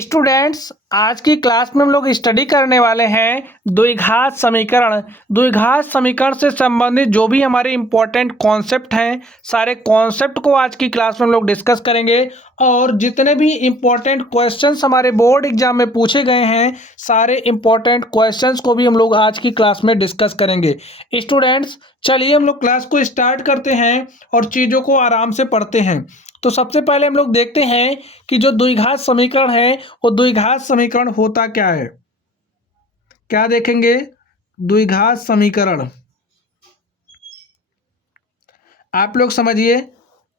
Students, आज की class में हम लोग स्टडी करने वाले हैं द्विघात समीकरण। द्विघात समीकरण से संबंधित जो भी हमारे इंपॉर्टेंट कॉन्सेप्ट हैं, सारे कॉन्सेप्ट को आज की क्लास में हम लोग डिस्कस करेंगे। और जितने भी इंपॉर्टेंट क्वेश्चंस हमारे बोर्ड एग्जाम में पूछे गए हैं, सारे इंपॉर्टेंट क्वेश्चंस को भी हम लोग आज की क्लास में डिस्कस करेंगे। स्टूडेंट्स, चलिए हम लोग क्लास को स्टार्ट करते हैं और चीज़ों को आराम से पढ़ते हैं। तो सबसे पहले हम लोग देखते हैं कि जो द्विघात समीकरण है वो द्विघात समीकरण होता क्या है। क्या देखेंगे? द्विघात समीकरण। आप लोग समझिए,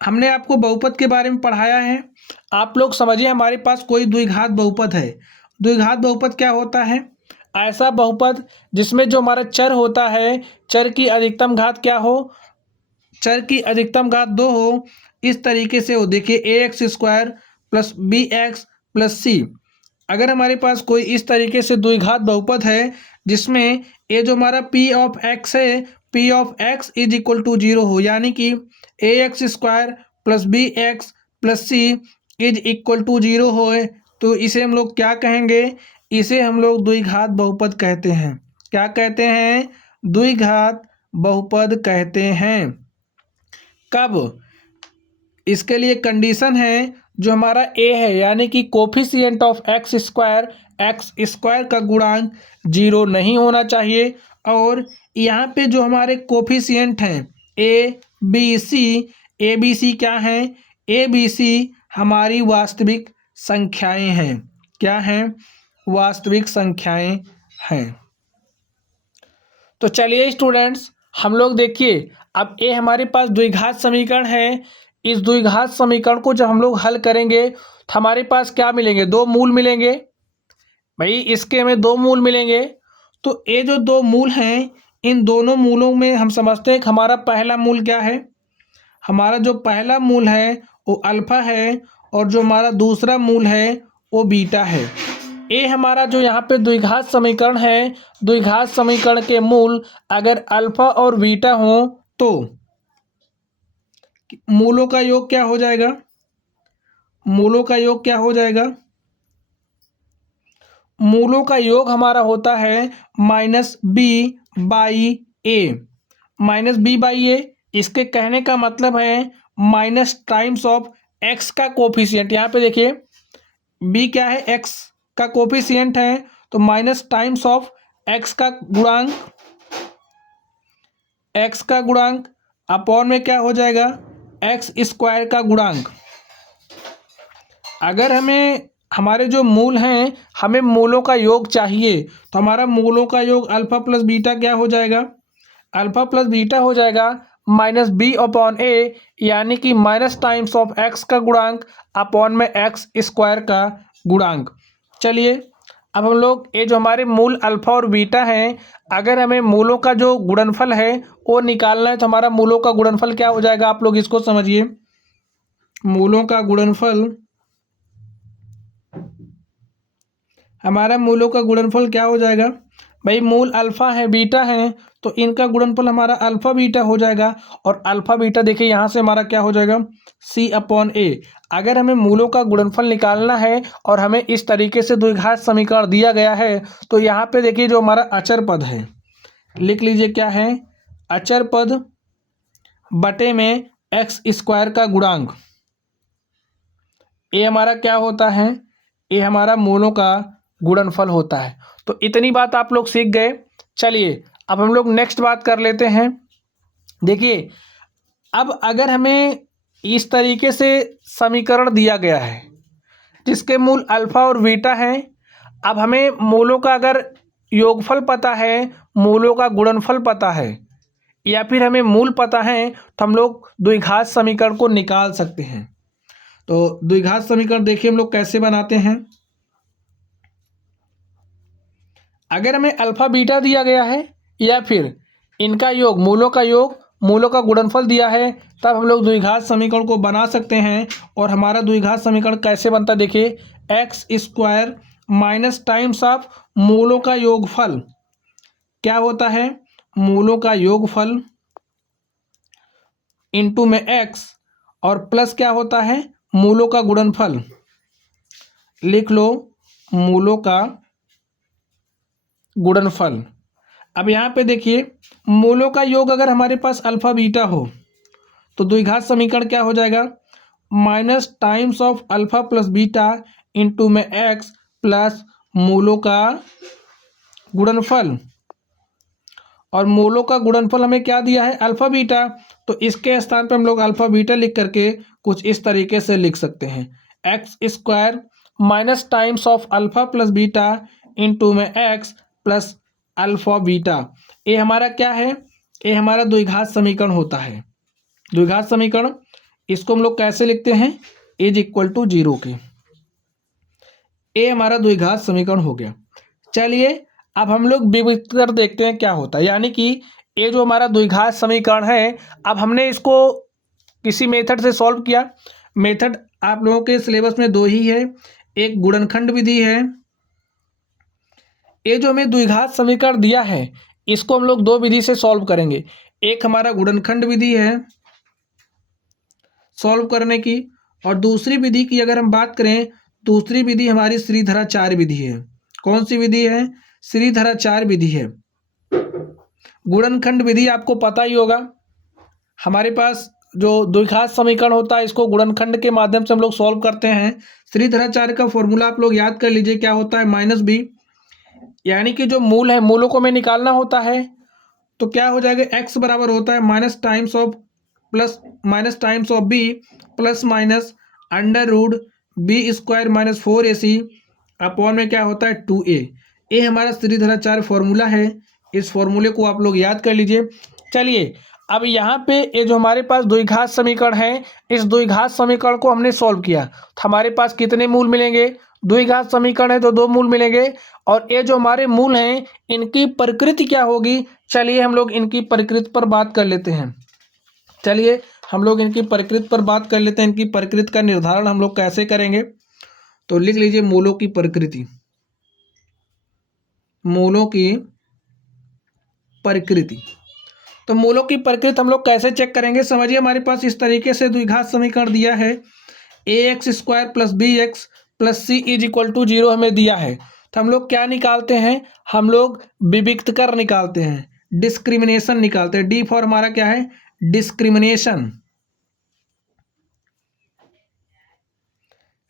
हमने आपको बहुपद के बारे में पढ़ाया है। आप लोग समझिए, हमारे पास कोई द्विघात बहुपद है। द्विघात बहुपद क्या होता है? ऐसा बहुपद जिसमें जो हमारा चर होता है, चर की अधिकतम घात क्या हो? चर की अधिकतम घात 2 हो। इस तरीके से हो, देखिए ax² plus bx plus c। अगर हमारे पास कोई इस तरीके से द्विघात बहुपद है जिसमें ये जो हमारा p ऑफ x है, p of x is equal to 0 हो, यानी कि ax² plus bx plus c is equal to 0 हो, तो इसे हम लोग क्या कहेंगे? इसे हम लोग द्विघात बहुपद कहते हैं। क्या कहते हैं? द्विघात बहुपद कहते हैं। कब? इसके लिए कंडीशन है, जो हमारा a है यानी कि कोफिशिएंट ऑफ x² का गुणांक 0 नहीं होना चाहिए। और यहाँ पे जो हमारे कोफिशिएंट हैं a b c क्या हैं? a b c हमारी वास्तविक संख्याएं हैं। क्या हैं? वास्तविक संख्याएं हैं। तो चलिए स्टूडेंट्स, हम लोग देखिए, अब ये हमारे पास द्विघात समीकरण है। इस द्विघात समीकरण को जब हम लोग हल करेंगे तो हमारे पास क्या मिलेंगे? 2 मूल मिलेंगे। भाई इसके हमें 2 मूल मिलेंगे। तो ये जो 2 मूल हैं, इन दोनों मूलों में हम समझते हैं कि हमारा पहला मूल क्या है? हमारा जो पहला मूल है वो अल्फा है, और जो हमारा दूसरा मूल है वो बीटा है। ये हमारा जो यहाँ पे द्विघात समीकरण है, द्विघात समीकरण के मूल अगर अल्फा और बीटा हो तो मूलों का योग क्या हो जाएगा? मूलों का योग क्या हो जाएगा? मूलों का योग हमारा होता है -b/a। -b/a, इसके कहने का मतलब है माइनस टाइम्स ऑफ x का कोफिशिएंट। यहाँ पे देखिए b क्या है? x का कोफिशिएंट है, तो माइनस टाइम्स ऑफ x का गुणांक अपॉन में क्या हो जाएगा? x² का गुणांक। अगर हमें हमारे जो मूल हैं, हमें मूलों का योग चाहिए, तो हमारा मूलों का योग अल्फा प्लस बीटा क्या हो जाएगा? अल्फा प्लस बीटा हो जाएगा -b/a, यानी कि माइनस टाइम्स ऑफ x का गुणांक अपॉन में x² का गुणांक। चलिए अब हम लोग ये जो हमारे मूल अल्फा और बीटा हैं, अगर हमें मूलों का जो गुणनफल है वो निकालना है, तो हमारा मूलों का गुणनफल क्या हो जाएगा? आप लोग इसको समझिए। मूलों का गुणनफल, हमारा मूलों का गुणनफल क्या हो जाएगा? भाई मूल अल्फा है बीटा है, तो इनका गुणनफल हमारा अल्फा बीटा हो जाएगा। और अल्फा बीटा देखिए यहाँ से हमारा क्या हो जाएगा? c/a। अगर हमें मूलों का गुणनफल निकालना है और हमें इस तरीके से द्विघात समीकरण दिया गया है, तो यहाँ पे देखिए जो हमारा अचर पद है, लिख लीजिए क्या है? अचर पद बटे में x² का गुणांक। ये हमारा क्या होता है? ये हमारा मूलों का गुणनफल होता है। तो इतनी बात आप लोग सीख गए। चलिए अब हम लोग नेक्स्ट बात कर लेते हैं। देखिए, अब अगर हमें इस तरीके से समीकरण दिया गया है जिसके मूल अल्फा और बीटा हैं, अब हमें मूलों का अगर योगफल पता है, मूलों का गुणनफल पता है, या फिर हमें मूल पता है, तो हम लोग द्विघात समीकरण को निकाल सकते हैं। तो द्विघात समीकरण देखिए हम लोग कैसे बनाते हैं। अगर हमें अल्फा बीटा दिया गया है या फिर इनका योग, मूलों का योग, मूलों का गुणनफल दिया है, तब हम लोग द्विघात समीकरण को बना सकते हैं। और हमारा द्विघात समीकरण कैसे बनता है? देखिए x² माइनस टाइम्स ऑफ मूलों का योगफल क्या होता है? मूलों का योगफल इंटू में x, और प्लस क्या होता है? मूलों का गुणनफल। लिख लो मूलों का गुणनफल। अब यहाँ पे देखिए मूलों का योग अगर हमारे पास अल्फा बीटा हो तो द्विघात समीकरण क्या हो जाएगा, minus times of alpha plus beta into में एक्स प्लस मूलों का गुणनफल। और मूलों का गुणनफल हमें क्या दिया है, अल्फा बीटा, तो इसके स्थान पे हम लोग अल्फा बीटा लिख करके कुछ इस तरीके से लिख सकते हैं, x square minus times of alpha plus beta into में एक्स प्लस अल्फा बीटा। ये हमारा क्या है, ये हमारा द्विघात समीकरण होता है। द्विघात समीकरण इसको हम लोग कैसे लिखते हैं, इज इक्वल टू जीरो के। ये हमारा द्विघात समीकरण हो गया। चलिए अब हम लोग विविक्त कर देखते हैं क्या होता है। यानी कि ये जो हमारा द्विघात समीकरण है, अब हमने इसको किसी मेथड से सॉल्व किया। मेथड आप लोगों के सिलेबस में दो ही है, एक गुणनखंड विधि है। ये जो हमें द्विघात समीकरण दिया है इसको हम लोग दो विधि से सॉल्व करेंगे। एक हमारा गुणनखंड विधि है सॉल्व करने की, और दूसरी विधि की अगर हम बात करें, दूसरी विधि हमारी श्रीधराचार्य विधि है। कौन सी विधि है, श्रीधराचार्य विधि है। गुणनखंड विधि आपको पता ही होगा, हमारे पास जो द्विघात समीकरण होता है इसको गुणनखंड के माध्यम से हम लोग सॉल्व करते हैं। श्रीधराचार्य का फॉर्मूला आप लोग याद कर लीजिए, क्या होता है, माइनस बी। यानी कि जो मूल है, मूलों को हमें निकालना होता है, तो क्या हो जाएगा, एक्स बराबर होता है minus times of B plus minus under root B square minus 4ac upon में क्या होता है 2a। ये हमारा श्रीधराचार्य फॉर्मूला है, इस फॉर्मूले को आप लोग याद कर लीजिए। चलिए अब यहाँ पे ये जो हमारे पास द्विघात समीकरण है, इस द्विघात समीकरण को हमने सॉल्व किया तो हमारे पास कितने मूल मिलेंगे, द्विघात समीकरण है तो दो मूल मिलेंगे। और ये जो हमारे मूल हैं इनकी प्रकृति क्या होगी, चलिए हम लोग इनकी प्रकृति पर बात कर लेते हैं। चलिए हम लोग इनकी प्रकृति पर बात कर लेते हैं। इनकी प्रकृति का निर्धारण हम लोग कैसे करेंगे, तो लिख लीजिए मूलों की प्रकृति। मूलों की प्रकृति, तो मूलों की प्रकृति हम लोग कैसे चेक करेंगे, समझिए हमारे पास इस तरीके से द्विघात समीकरण दिया है, A X square plus B x plus C is equal to zero हमें दिया है। तो हम लोग क्या निकालते हैं, हम लोग विविक्त कर निकालते हैं, डिस्क्रिमिनेशन निकालते हैं। डी फॉर हमारा क्या है, डिस्क्रिमिनेशन।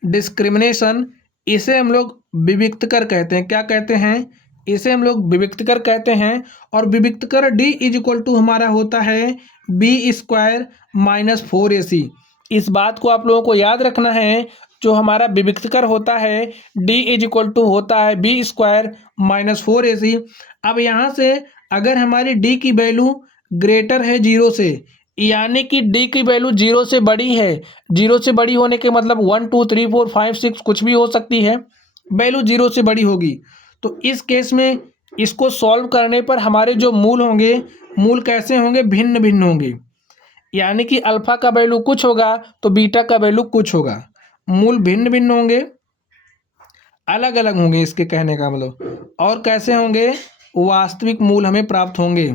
डिस्क्रिमिनेशन इसे हम लोग विविक्त कर कहते हैं। क्या कहते हैं, इसे हम लोग विविक्त कर कहते हैं। और विविक्त कर डी इज इक्वल टू हमारा होता है बी स्क्वायर माइनस 4ac। इस बात को आप लोगों को याद रखना है, जो हमारा विविक्त कर होता है डी इज इक्वल टू होता है बी स्क्वायर माइनस 4ac। अब यहाँ से अगर हमारी डी की वैल्यू ग्रेटर है जीरो से, यानी कि डी की वैल्यू जीरो से बड़ी है, जीरो से बड़ी होने के मतलब 1 2 3 4 5 6 कुछ भी हो सकती है, वैल्यू जीरो से बड़ी होगी, तो इस केस में इसको सॉल्व करने पर हमारे जो मूल होंगे, मूल कैसे होंगे, भिन्न भिन्न होंगे। यानी कि अल्फा का वैल्यू कुछ होगा तो बीटा का वैल्यू कुछ होगा, मूल भिन्न भिन्न होंगे, अलग अलग होंगे, इसके कहने का मतलब। और कैसे होंगे, वास्तविक मूल हमें प्राप्त होंगे,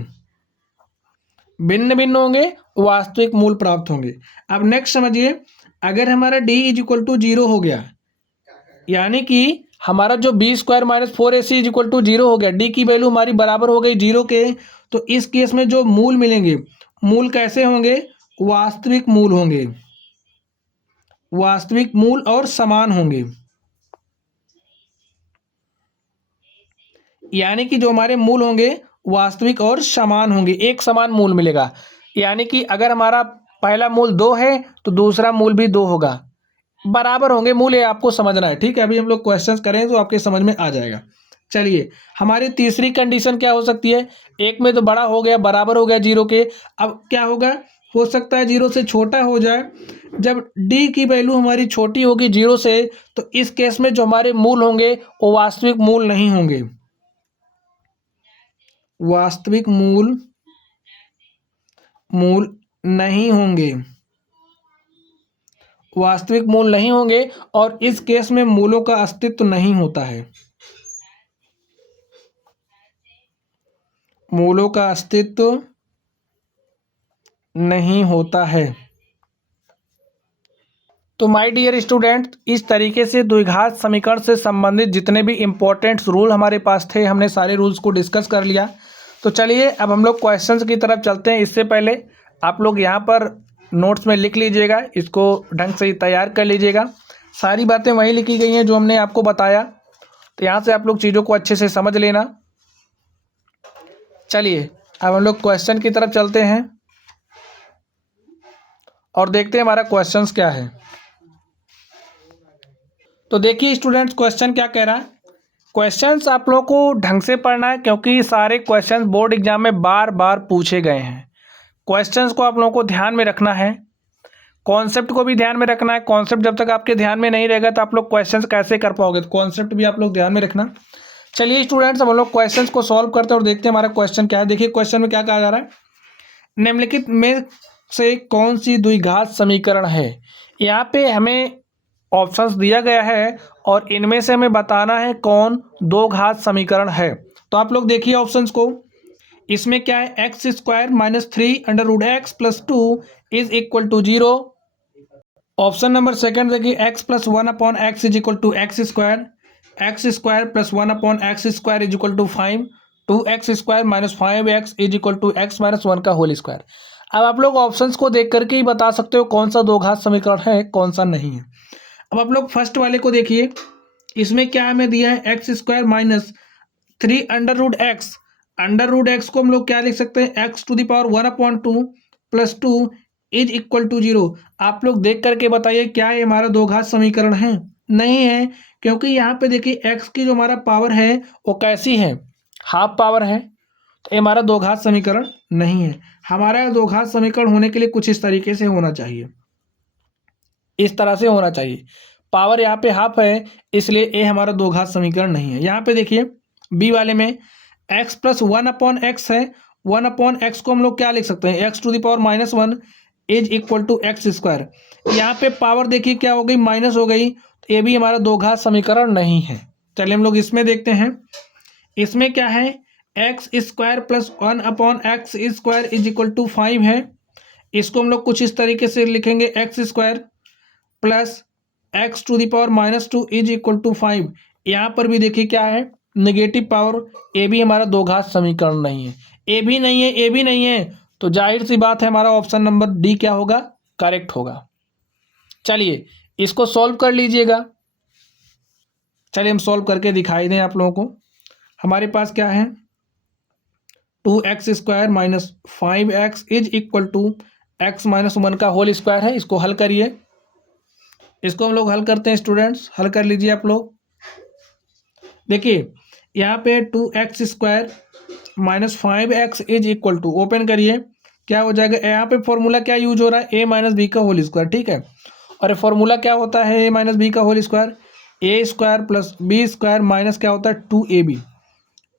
भिन्न भिन्न होंगे, वास्तविक मूल प्राप्त होंगे। अब नेक्स्ट समझिए, अगर हमारा D is equal to zero हो गया, यानी कि हमारा जो B square minus 4ac is equal to zero हो गया, डी की वैल्यू हमारी बराबर हो गई जीरो के, तो इस केस में जो मूल मिलेंगे, मूल कैसे होंगे, वास्तविक मूल होंगे, वास्तविक मूल और समान होंगे। यानी कि जो हमारे मूल होंगे वास्तविक और समान होंगे, एक समान मूल मिलेगा। यानी कि अगर हमारा पहला मूल 2 है तो दूसरा मूल भी 2 होगा, बराबर होंगे मूल, ये आपको समझना है, ठीक है। अभी हम लोग क्वेश्चंस करें तो आपके समझ में आ जाएगा। चलिए हमारी तीसरी कंडीशन क्या हो सकती है, एक में तो बड़ा हो गया, बराबर हो गया जीरो के, अब क्या होगा, हो सकता है जीरो से छोटा हो जाए। जब डी की वैल्यू हमारी छोटी होगी जीरो से, तो इस केस में जो हमारे मूल होंगे वो वास्तविक मूल नहीं होंगे, वास्तविक मूल मूल नहीं होंगे, वास्तविक मूल नहीं होंगे। और इस केस में मूलों का अस्तित्व नहीं होता है, मूलों का अस्तित्व नहीं होता है। तो माय डियर स्टूडेंट, इस तरीके से द्विघात समीकरण से संबंधित जितने भी इम्पोर्टेंट रूल हमारे पास थे, हमने सारे रूल्स को डिस्कस कर लिया। तो चलिए अब हम लोग क्वेश्चंस की तरफ चलते हैं। इससे पहले आप लोग यहाँ पर नोट्स में लिख लीजिएगा, इसको ढंग से तैयार कर लीजिएगा। सारी बातें वहीं लिखी गई हैं जो हमने आपको बताया, तो यहाँ से आप लोग चीज़ों को अच्छे से समझ लेना। चलिए अब हम लोग क्वेश्चन की तरफ चलते हैं और देखते हैं हमारा क्वेश्चंस क्या है। तो देखिए स्टूडेंट्स, क्वेश्चन क्या कह रहा है। क्वेश्चंस आप लोगों को ढंग से पढ़ना है क्योंकि सारे क्वेश्चंस बोर्ड एग्जाम में बार बार पूछे गए हैं। क्वेश्चंस को आप लोगों को ध्यान में रखना है, कॉन्सेप्ट को भी ध्यान में रखना है। कॉन्सेप्ट जब तक आपके ध्यान में नहीं रहेगा तो आप लोग क्वेश्चंस कैसे कर पाओगे, तो कॉन्सेप्ट भी आप लोग ध्यान में रखना। चलिए स्टूडेंट्स, अब हम लोग क्वेश्चंस को सॉल्व करते हैं और देखते हैं हमारा क्वेश्चन क्या है। देखिए क्वेश्चन में क्या कहा जा रहा है, निम्नलिखित में से कौन सी द्विघात समीकरण है। यहाँ पे हमें ऑप्शंस दिया गया है और इनमें से हमें बताना है कौन दो घात समीकरण है। तो आप लोग देखिए ऑप्शंस को, इसमें क्या है, x square minus 3√x plus 2 is equal to 0। Option number second देखिए, X plus 1/x is equal to X square plus 1/x square is equal to 5, 2x square minus 5x is equal to x minus 1 का whole square. अब आप लोग options को देख करके ही बता सकते हो कौन सा दो घात समीकरण है, कौन सा नहीं है। अब आप लोग फर्स्ट वाले को देखिए, इसमें क्या हमें दिया है, x square minus 3√x। √x को हम लोग क्या लिख सकते हैं, x⁴ 1/2 plus 2 is equal to 0। आप लोग देख करके बताइए क्या ये हमारा दो घात समीकरण है, नहीं है, क्योंकि यहाँ पे देखिए x की जो हमारा पावर है वो कैसी है, हाफ पावर है। तो ये हमारा दो घात समीकरण नहीं है। हमारा दो घात समीकरण होने के लिए कुछ इस तरीके से होना चाहिए, इस तरह से होना चाहिए। पावर यहाँ पे हाफ है, इसलिए ए हमारा दो घात समीकरण नहीं है। यहाँ पे देखिए बी वाले में x प्लस 1/x है, 1/x को हम लोग क्या लिख सकते हैं, x⁻⁻1 is equal to X square. यहाँ पे पावर देखिए क्या हो गई, माइनस हो गई, तो ये भी हमारा दो घात समीकरण नहीं है। चलिए हम लोग इसमें देखते हैं, इसमें क्या है, x square plus 1/x square is equal to 5 है। इसको हम लोग कुछ इस तरीके से लिखेंगे, X square plus x⁻⁻2 is equal to 5। यहाँ पर भी देखिए क्या है, नेगेटिव पावर, ए भी हमारा दो घात समीकरण नहीं है। ए भी नहीं है, ए भी नहीं है, तो जाहिर सी बात है हमारा ऑप्शन नंबर डी क्या होगा, करेक्ट होगा। चलिए इसको सॉल्व कर लीजिएगा। चलिए हम सॉल्व करके दिखाई दें आप लोगों को। हमारे पास क्या है, 2x square minus 5x is equal to x minus 1 का होल स्क्वायर है। इसको हल करिए, इसको हम लोग हल करते हैं स्टूडेंट्स, हल कर लीजिए आप लोग। देखिए यहाँ पे 2x square minus 5x is equal to, open करिए, क्या हो जाएगा, यहाँ पे फॉर्मूला क्या यूज हो रहा है, a माइनस बी का होल स्क्वायर, ठीक है। और फॉर्मूला क्या होता है, a माइनस बी का whole square, a square plus B square minus क्या होता है 2ab।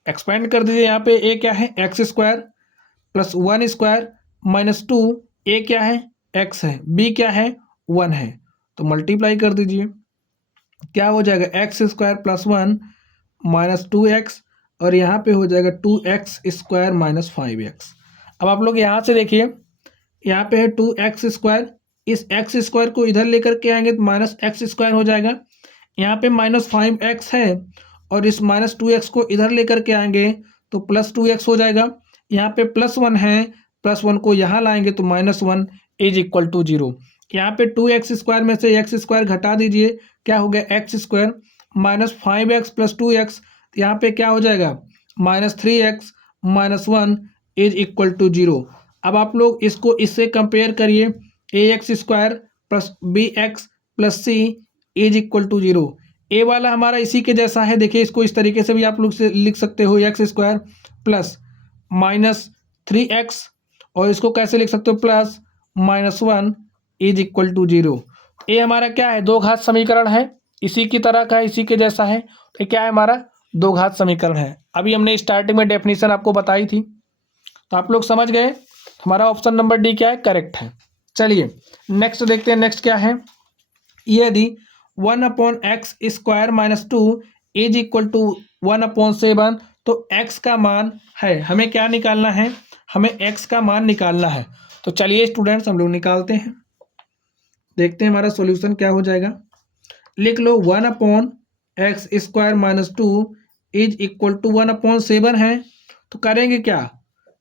एक्सपेंड कर दीजिए, यहाँ पे a क्या है, x square plus 1 square minus 2, a क्या है, x है, b क्या है, 1 है, तो मल्टीप्लाई कर दीजिए, क्या हो जाएगा, x square plus 1 minus 2x और यहाँ पे हो जाएगा 2x स्क्वायर माइनस 5x। अब आप लोग यहाँ से देखिए, यहाँ पे है 2x स्क्वायर, इस x स्क्वायर को इधर लेकर के आएंगे तो माइनस एक्स स्क्वायर हो जाएगा। यहाँ पे माइनस 5x है और इस माइनस 2x को इधर लेकर के आएंगे तो प्लस 2x हो जाएगा। यहाँ पे प्लस 1 है, प्लस 1 को यहाँ लाएंगे तो माइनस 1 इज इक्वल टू 0। यहाँ पे 2x स्क्वायर में से x स्क्वायर घटा दीजिए, क्या हो गया, x square minus 5x plus 2x, यहाँ पे क्या हो जाएगा, minus 3x minus 1 is equal to 0। अब आप लोग इसको इससे कंपेयर करिए, ax square plus bx plus c is equal to 0। A वाला हमारा इसी के जैसा है, देखिए इसको इस तरीके से भी आप लोग से लिख सकते हो, x square plus minus 3x, और इसको कैसे लिख सकते हो, plus minus 1 is equal to 0। ये हमारा क्या है, दो घात समीकरण है, इसी की तरह का, इसी के जैसा है, तो क्या है, हमारा दो घात समीकरण है। अभी हमने स्टार्टिंग में डेफिनेशन आपको बताई थी, तो आप लोग समझ गए, हमारा ऑप्शन नंबर डी क्या है, करेक्ट है। चलिए नेक्स्ट देखते हैं, नेक्स्ट क्या है, यदि 1/x square minus 2 is equal to 1/7, तो x का मान है, हमें क्या निकालना है, हमें x का मान निकालना है। तो चलिए स्टूडेंट्स हम लोग निकालते हैं। देखते हैं हमारा सॉल्यूशन क्या हो जाएगा। लिख लो 1/x² - 2 इज इक्वल टू 1/7 है। तो करेंगे क्या,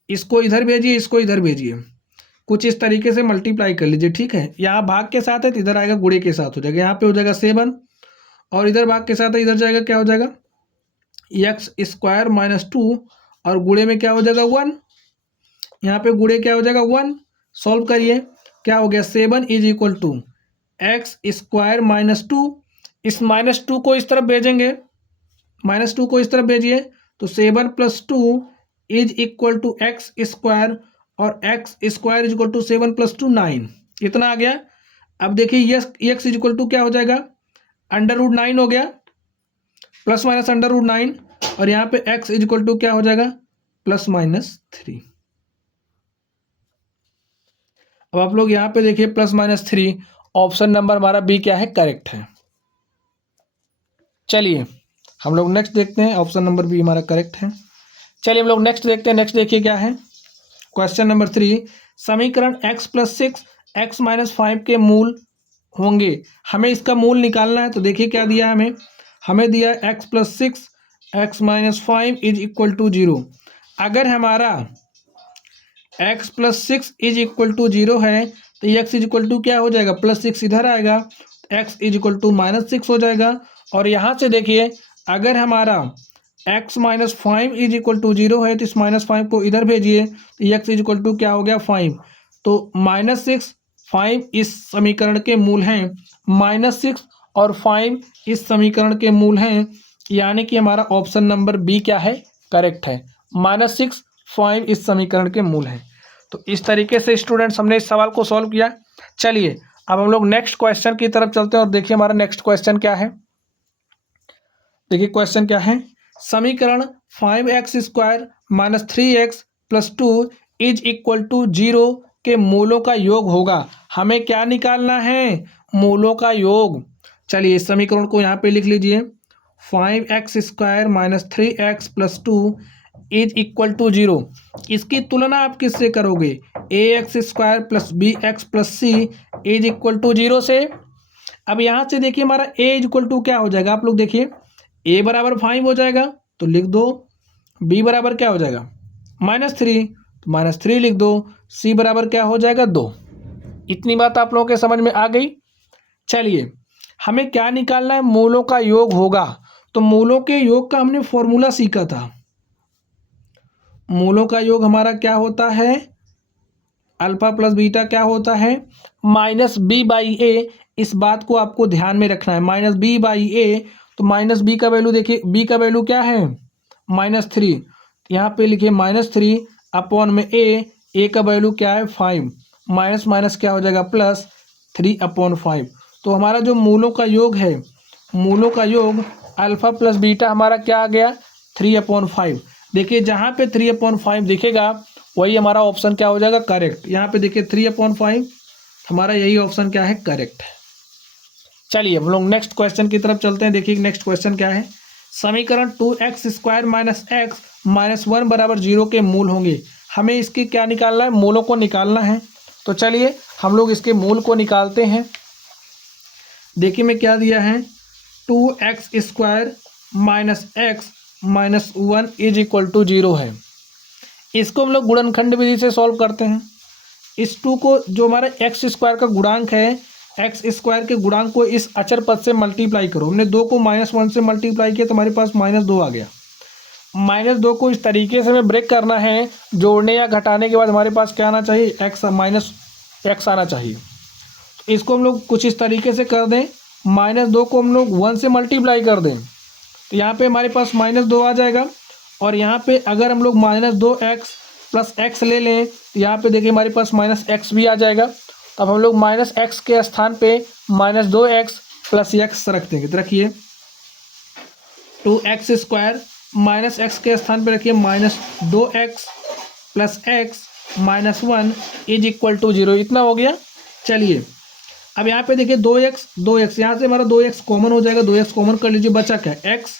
इसको इधर भेजिए, इसको इधर भेजिए, कुछ इस तरीके से मल्टीप्लाई कर लीजिए। ठीक है, यहाँ भाग के साथ है तो इधर आएगा गुणे के साथ हो जाएगा, यहाँ पे हो जाएगा 7 और इधर भाग के साथ है, इधर जाएगा क्या हो जाएगा x² - 2 और गुणे में क्या हो जाएगा 1, यहाँ पे गुणे क्या हो जाएगा 1। सॉल्व करिए, क्या हो गया 7 इज इक्वल टू x² - 2, इस -2 को इस तरफ भेजेंगे, -2 को इस तरफ भेजिए तो 7 + 2 इज इक्वल टू x² और x² इज इक्वल टू 7 + 2 9, इतना आ गया। अब देखिए x इज इक्वल टू क्या हो जाएगा √9 हो गया, प्लस माइनस √9 और यहाँ पे x इज इक्वल टू क्या हो जाएगा +-3। अब आप लोग यहाँ पे देखिए +-3, ऑप्शन नंबर हमारा बी क्या है, करेक्ट है। चलिए हम लोग नेक्स्ट देखते हैं, ऑप्शन नंबर बी हमारा करेक्ट है। चलिए हम लोग नेक्स्ट देखते हैं। नेक्स्ट देखिए क्या है, क्वेश्चन नंबर 3, समीकरण x + 6 x - 5 के मूल होंगे, हमें इसका मूल निकालना है। तो देखिए क्या दिया है हमें दिया x + 6 x - 5 is equal to 0। अगर हमारा x + 6 इज इक्वल टू 0 है तो x इज इक्वल टू क्या हो जाएगा +6 इधर आएगा, x इज इक्वल टू -6 हो जाएगा। और यहाँ से देखिए अगर हमारा x - 5 इज इक्वल टू 0 है तो इस -5 को इधर भेजिए तो x इज इक्वल टू क्या हो गया 5। तो -6 5 इस समीकरण के मूल हैं, -6 और 5 इस समीकरण के मूल हैं, यानी कि हमारा ऑप्शन नंबर बी क्या है, करेक्ट है। -6 5 इस समीकरण के मूल हैं। तो इस तरीके से स्टूडेंट्स हमने इस सवाल को सॉल्व किया। चलिए अब हम लोग नेक्स्ट क्वेश्चन की तरफ चलते हैं और देखिए हमारा नेक्स्ट क्वेश्चन क्या है। देखिए क्वेश्चन क्या है, समीकरण 5x² - 3x + 2 is equal to 0 के मूलों का योग होगा। हमें क्या निकालना है, मूलों का योग। चलिए इस समीकरण को यहाँ पे लिख लीजिए, 5x² - 3x + 2 is equal to 0। इसकी तुलना आप किससे करोगे, ax² + bx + c is equal to 0 से। अब यहाँ से देखिए हमारा a इज इक्वल टू क्या हो जाएगा, आप लोग देखिए a बराबर 5 हो जाएगा तो लिख दो, b बराबर क्या हो जाएगा -3 तो -3 लिख दो, c बराबर क्या हो जाएगा 2। इतनी बात आप लोगों के समझ में आ गई। चलिए हमें क्या निकालना है, मूलों का योग होगा। तो मूलों के योग का हमने फॉर्मूला सीखा था। मूलों का योग हमारा क्या होता है, अल्फा प्लस बीटा क्या होता है -b/a। इस बात को आपको ध्यान में रखना है, -b/a। तो -b का वैल्यू देखिए, b का वैल्यू क्या है -3, यहाँ पे लिखिए -3 अपॉन में a का वैल्यू क्या है 5, माइनस माइनस क्या हो जाएगा +3/5। तो हमारा जो मूलों का योग है, मूलों का योग अल्फा प्लस बीटा हमारा क्या आ गया 3/5। देखिए जहाँ पे 3/5 दिखेगा वही हमारा ऑप्शन क्या हो जाएगा, करेक्ट। यहाँ पे देखिए 3/5 हमारा यही ऑप्शन क्या है, करेक्ट है। चलिए हम लोग नेक्स्ट क्वेश्चन की तरफ चलते हैं। देखिए नेक्स्ट क्वेश्चन क्या है, समीकरण 2x² - x - 1 बराबर 0 के मूल होंगे। हमें इसकी क्या निकालना है, मूलों को निकालना है। तो चलिए हम लोग इसके मूल को निकालते हैं। देखिए मैं क्या दिया है, 2x² - x - 1 is equal to 0 है। इसको हम लोग गुणनखंड विधि से सॉल्व करते हैं। इस 2 को, जो हमारा x² का गुणांक है, x² के गुणांक को इस अचर पद से मल्टीप्लाई करो। हमने 2 को -1 से मल्टीप्लाई किया तो हमारे पास -2 आ गया। -2 को इस तरीके से हमें ब्रेक करना है, जोड़ने या घटाने के बाद हमारे पास क्या आना चाहिए, x आना चाहिए। तो इसको हम लोग कुछ इस तरीके से कर दें, -2 को हम लोग 1 से मल्टीप्लाई कर दें तो यहाँ पे हमारे पास -2 आ जाएगा। और यहाँ पे अगर हम लोग -2x + x ले लें तो यहाँ पे देखिए हमारे पास -x भी आ जाएगा। तब हम लोग -x के स्थान पे -2x + x रख देंगे। तो रखिए 2x² - x के स्थान पे रखिए -2x + x - 1 is equal to 0। इतना हो गया। चलिए अब यहाँ पे देखिए 2x यहाँ से हमारा 2x कॉमन हो जाएगा, 2x कॉमन कर लीजिए, बचा क्या x।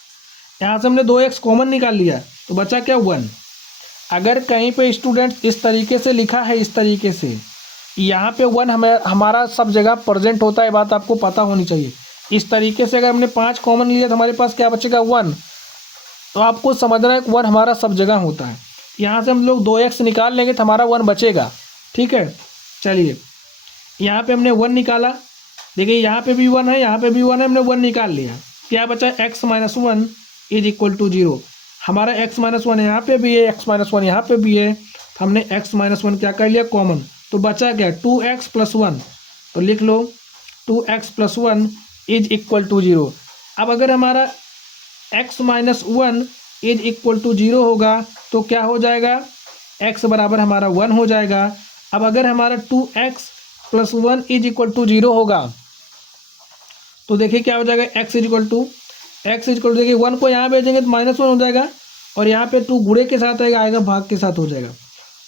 यहाँ से हमने 2x कॉमन निकाल लिया तो बचा क्या 1। अगर कहीं पे स्टूडेंट इस तरीके से लिखा है, इस तरीके से, यहाँ पे 1 हमें हमारा सब जगह प्रेजेंट होता है, बात आपको पता होनी चाहिए। इस तरीके से अगर हमने 5 कॉमन लिया तो हमारे पास क्या बचेगा 1। तो आपको समझना है कि 1 हमारा सब जगह होता है। यहाँ से हम लोग 2x निकाल लेंगे तो हमारा 1 बचेगा। ठीक है, चलिए यहाँ पे हमने 1 निकाला, देखिए यहाँ पे भी 1 है, यहाँ पे भी 1 है, हमने 1 निकाल लिया। क्या बचा x minus 1 is equal to 0। हमारा x माइनस 1 यहाँ पे भी है, x माइनस 1 यहाँ पे भी है, तो हमने x माइनस 1 क्या कर लिया कॉमन, तो बचा क्या 2x प्लस 1। तो लिख लो 2x plus 1 is equal to 0। अब अगर हमारा x minus 1 is equal to 0 होगा तो क्या हो जाएगा, x बराबर हमारा 1 हो जाएगा। अब अगर हमारा 2x plus 1 is equal to 0 होगा तो देखिए क्या हो जाएगा, x इज इक्वल टू देखिए 1 को यहाँ भेजेंगे तो माइनस 1 हो जाएगा, और यहाँ पे 2 गुणे के साथ आएगा भाग के साथ हो जाएगा,